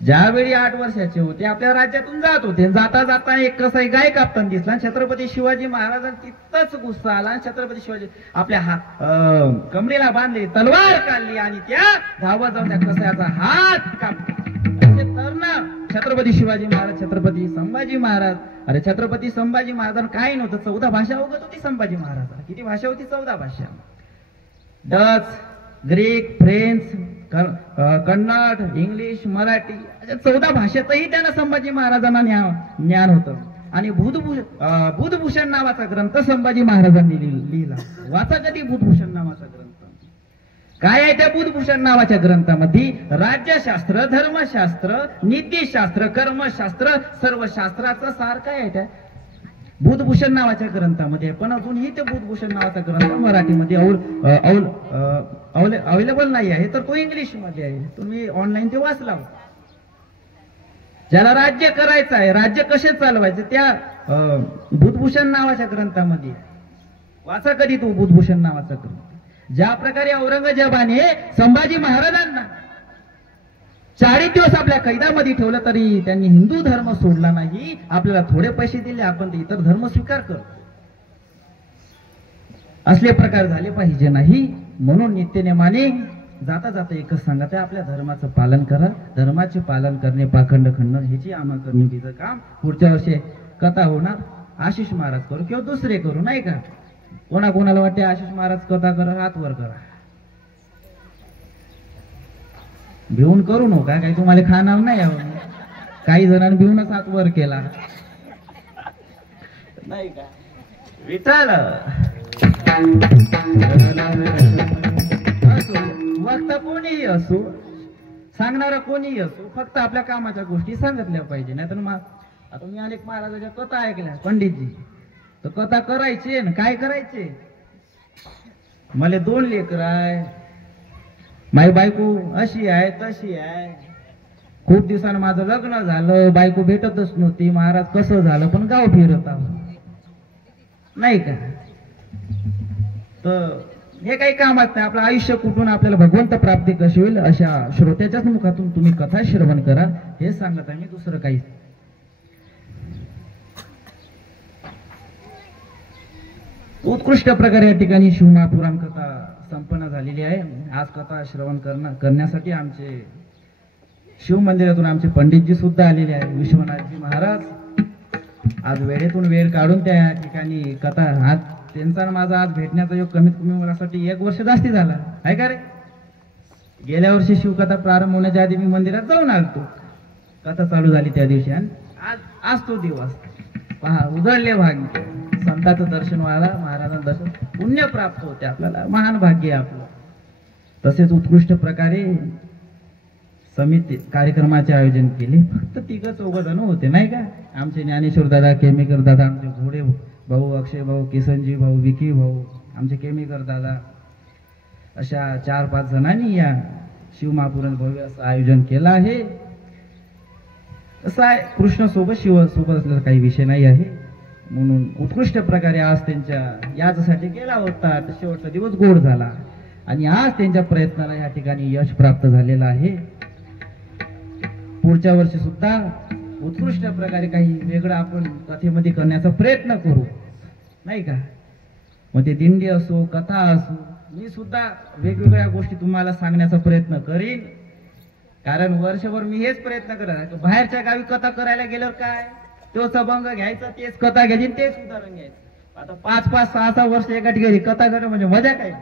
ज्यावेळी 8 वर्षाचे होते आपल्या राज्यातून जात होते, जाता जाता एक कसाई गाय कापताना दिसला. छत्रपती शिवाजी महाराजांना तिथंच गुस्सा आला. छत्रपती शिवाजी आपल्या कमरेला बांधले, तलवार काढली आणि त्या धावत जाऊन त्या कसायाचा हात कापला. छत्रपती शिवाजी महाराज, छत्रपती संभाजी महाराज, अरे छत्रपती संभाजी महाराजांना काही नव्हतं, 14 भाषा अवगत होती संभाजी महाराजांना. किती भाषा होती? 14 भाषा. Dutch, Greek, French, Kannada, English, Marathi, अशा 14 भाषेतही त्यांना संभाजी महाराजांना ज्ञान होतं. आणि बुधभूषण नावाचा ग्रंथ संभाजी महाराजांनी लिहिला. वाचा कधी बुधभूषण नावाचा ग्रंथ. काय आहे त्या बुधभूषण नावाच्या ग्रंथामध्ये? राज्यशास्त्र, धर्मशास्त्र, नीतिशास्त्र, कर्मशास्त्र, सर्व शास्त्राचा सार काय आहे त्या बुधभूषण नावाच्या ग्रंथामध्ये. पण अजूनही ते बुधभूषण नावाचा ग्रंथ मराठीमध्ये अवेलेबल नाही आहे, तर तो इंग्लिश मध्ये आहे. तुम्ही ऑनलाईन ते वाचला. ज्याला राज्य करायचं आहे, राज्य कसे चालवायचे, त्या बुधभूषण नावाच्या ग्रंथामध्ये वाचा कधी तो बुधभूषण नावाचा ग्रंथ. ज्या प्रकारे औरंगजेबाने संभाजी महाराजांना 40 दिवस आपल्या कैदामध्ये ठेवलं तरी त्यांनी हिंदू धर्म सोडला नाही. आपल्याला थोडे पैसे दिले, आपण इतर धर्म स्वीकार करतो. असले प्रकार झाले पाहिजे नाही. म्हणून नित्यनेमाने जाता जाता एकच सांगत आहे, आपल्या धर्माचं पालन करा. धर्माचे पालन करणे, पाखंड खंडन ह्याची आम्हा करणे तिचं काम. पुढच्या वर्षी कथा होणार, आशिष महाराज करू किंवा दुसरे करू, नाही का? कोणाकोणाला वाटते आशिष महाराज कथा करा, हात वर करा. भिवून करू नका, काही तुम्हाला खाणार नाही. काही जणांनी भिवूनच हात वर केला, नाही का? विठ्ठल वक्ता कोणीही असो, सांगणारा कोणीही असो, फक्त आपल्या कामाच्या गोष्टी सांगितल्या पाहिजे. नाहीतर मग आता मी अनेक महाराजाच्या कथा ऐकल्या, पंडितजी तर कथा करायचे ना काय करायचे. मला 2 लेकर आहे, माझी बायको अशी आहे तशी आहे, खूप दिवसानं माझं लग्न झालं, बायको भेटतच नव्हती. महाराज कसं झालं, पण गाव फिरत आहोत, नाही का? तर हे काही कामात नाही. आपलं आयुष्य कुठून आपल्याला भगवंत प्राप्ती कशी होईल अशा श्रोत्याच्याच मुखातून तुम्ही कथा श्रवण करा, हे सांगत आहे मी, दुसरं काहीच. उत्कृष्ट प्रकारे या ठिकाणी शिवमहापुराण कथा संपन्न झालेली आहे. आज कथा श्रवण करण्यासाठी आमचे शिव मंदिरातून आमचे पंडितजी सुद्धा आलेले आहे, विश्वनाथजी महाराज. आज वेळेतून वेळ काढून त्या ठिकाणी कथा, आज त्यांचा माझा आज भेटण्याचा योग कमीत कमी मुलासाठी 1 वर्ष जास्ती झाला आहे का रे. गेल्या वर्षी शिवकथा प्रारंभ होण्याच्या आधी मी मंदिरात जाऊन आलतो, कथा चालू झाली त्या दिवशी, आणि आज तो दिवस पहा, उजळले भाग्य. संतांचं दर्शन व्हायला, महाराजांचं दर्शन, पुण्य प्राप्त होते आपल्याला, महान भाग्य आहे आपलं. तसेच उत्कृष्ट प्रकारे समिती कार्यक्रमाचे आयोजन केले. फक्त 3-4 जण होते, नाही का? आमचे ज्ञानेश्वर दादा, केमेकर दादा, आमचे घोडे भाऊ, अक्षय भाऊ, किसनजी भाऊ, विकी भाऊ, आमचे केमेकर दादा, अशा 4-5 जणांनी या शिवमहापुराण भव्य असं आयोजन केलं आहे. असं आहे, कृष्ण सोबत शिव सोबत असलेला काही विषय नाही आहे. म्हणून उत्कृष्ट प्रकारे आज त्यांच्या याच्यासाठी गेला होता, शेवटचा दिवस गोड झाला, आणि आज त्यांच्या प्रयत्नाला या ठिकाणी यश प्राप्त झालेलं आहे. पुढच्या वर्षी सुद्धा उत्कृष्ट प्रकारे काही वेगळं आपण कथेमध्ये करण्याचा प्रयत्न करू, नाही का? मग ते दिंडी असो, कथा असो, मी सुद्धा वेगवेगळ्या गोष्टी तुम्हाला सांगण्याचा प्रयत्न करीन. कारण वर्षभर मी हेच प्रयत्न करत, बाहेरच्या गावी कथा करायला गेल्यावर काय, तोच अभंग घ्यायचा, तेच कथा घ्यायची, तेच उदाहरण घ्यायचं. आता 5-5, 6-6 वर्ष एका ठिकाणी कथा करणं म्हणजे मजा काय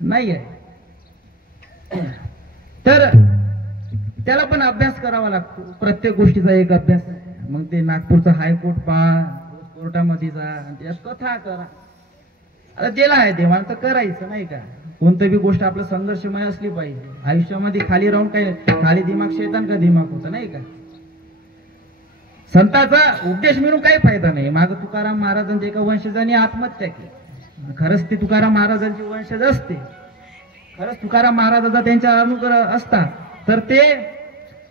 नाही आहे. तर त्याला पण अभ्यास करावा लागतो, प्रत्येक गोष्टीचा एक अभ्यास. मग ते नागपूरचा हायकोर्ट पहा, कोर्टामध्ये जा, आणि त्यात कथा करा. आता ज्याला आहे देवांचं करायचं, नाही का? कोणती बी गोष्ट आपलं संघर्षमय असली पाहिजे. आयुष्यामध्ये खाली राहून काही, खाली दिमाग शैतान का दिमाग होतं, नाही का? संतांचा उपदेश मिळून काही फायदा नाही. माग तुकाराम महाराजांच्या एका वंशजांनी आत्महत्या केली. खरंच ते तुकाराम महाराजांची वंशज असते, खरंच तुकाराम महाराजाचा त्यांच्या अनुग्रह असता तर ते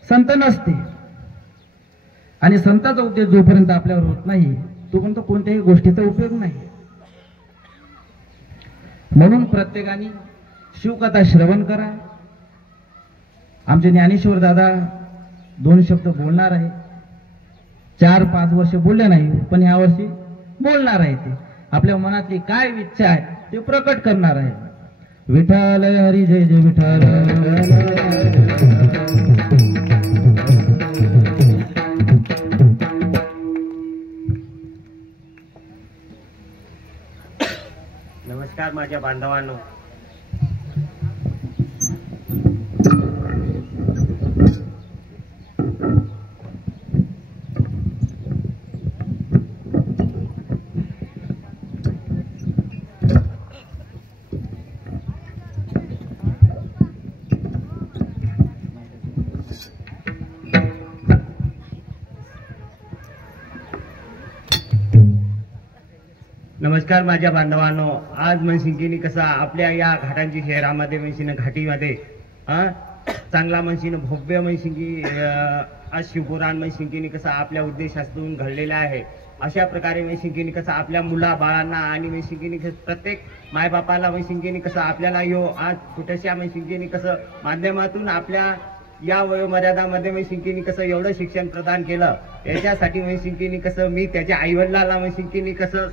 संत नसते. आणि संतांचा उपदेश जोपर्यंत आपल्यावर होत नाही तोपर्यंत कोणत्याही गोष्टीचा उपयोग नाही. म्हणून प्रत्येकाने शिवकथा श्रवण करा. आमचे ज्ञानेश्वर दादा 2 शब्द बोलणार आहे. 4-5 वर्ष बोलले नाही, पण या वर्षी बोलणार आहे. ते आपल्या मनातली काय इच्छा आहे ते प्रकट करणार आहे. विठ्ठल हरी जय जय विठ्ठल. नमस्कार माझ्या बांधवांनो. नमस्कार माझ्या बांधवांनो. आज मनसिंगीने कसा आपल्या या घाटांची शहरामध्ये मनसिंग घाटीमध्ये चांगला मनसिंग भव्य मनसिंगी आज शिवपुराण मनसिंगीने कसा आपल्या उद्देशातून घडलेला आहे. अशा प्रकारे मनसिंगीने कसा आपल्या मुला बाळांना आणि मनसिंगीने प्रत्येक मायबापाला मनसिंगीने कसं आपल्याला यो आज छोट्याशा मनसिंगीने कसं माध्यमातून आपल्या या वयोमर्यादामध्ये मनसिंगीने कसं एवढं शिक्षण प्रदान केलं. याच्यासाठी मनसिंगीने कसं मी त्याच्या आईवडिलाला मनसिंगीने कसं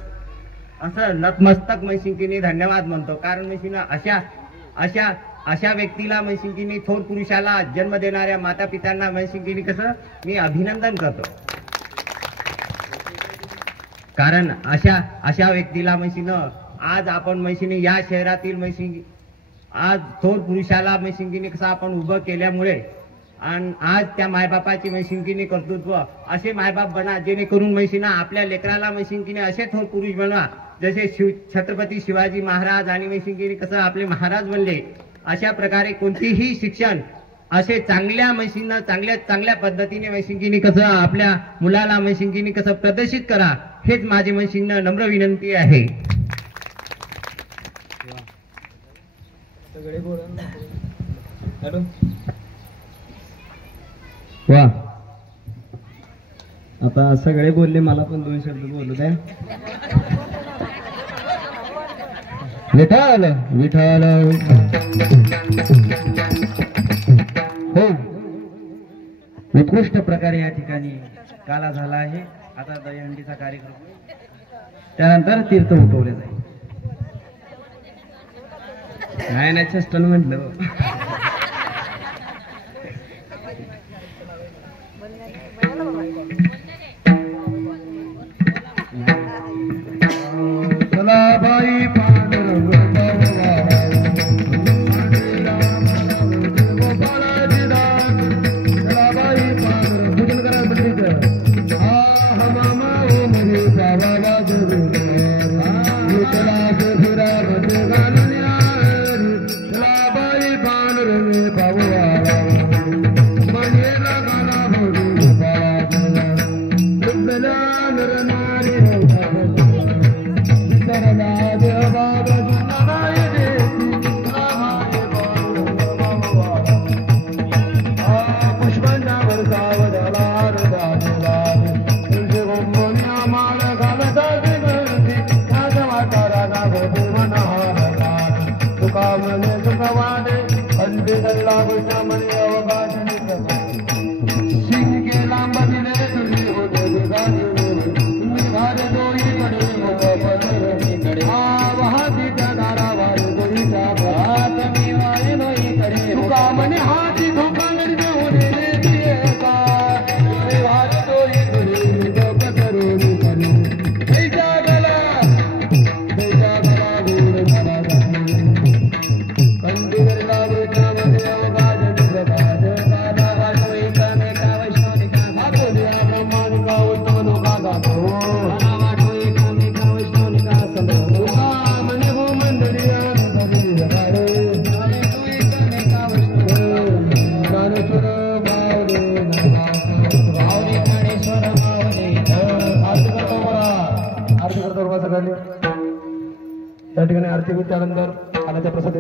असं नतमस्तक मनसिंगीने धन्यवाद म्हणतो. कारण मनसिंग अशा व्यक्तीला मनसिंगीने थोर पुरुषाला जन्म देणाऱ्या माता पित्यांना मनसिंगीने कसं मी अभिनंदन करतो. कारण अशा व्यक्तीला मनसिंग आज आपण मनसिंग या शहरातील मनसिंग आज थोर पुरुषाला मनसिंगीने कसं आपण उभं केल्यामुळे आणि आज त्या मायबापाची मनसिंगीने कर्तृत्व असे मायबाप बना जेणेकरून मनसिंग आपल्या लेकराला मनसिंगीने असे थोर पुरुष बनवा जसे छत्रपती शिवाजी महाराज आणि मनसिंगीने कसं आपले महाराज बनले. अशा प्रकारे कोणतीही शिक्षण असे चांगल्या मनसिंग चांगल्या पद्धतीने मनसिंगीने कसं आपल्या मुलाला मनसिंगीने कसं प्रदर्शित करा हेच माझे मनसिंग नम्र विनंती आहे. वा आता सगळे बोलले मला पण 2 शब्द बोलू द्या. विठाल विठाल. हो उत्कृष्ट प्रकारे या ठिकाणी काला झाला आहे. आता दहीहंडीचा कार्यक्रम त्यानंतर तीर्थ उठवले जाईल. नाही चेष्टन म्हटलं. बाई पांडुरंग त्या ठिकाणी आरती होईल. त्यानंतर आल्याच्या प्रसाद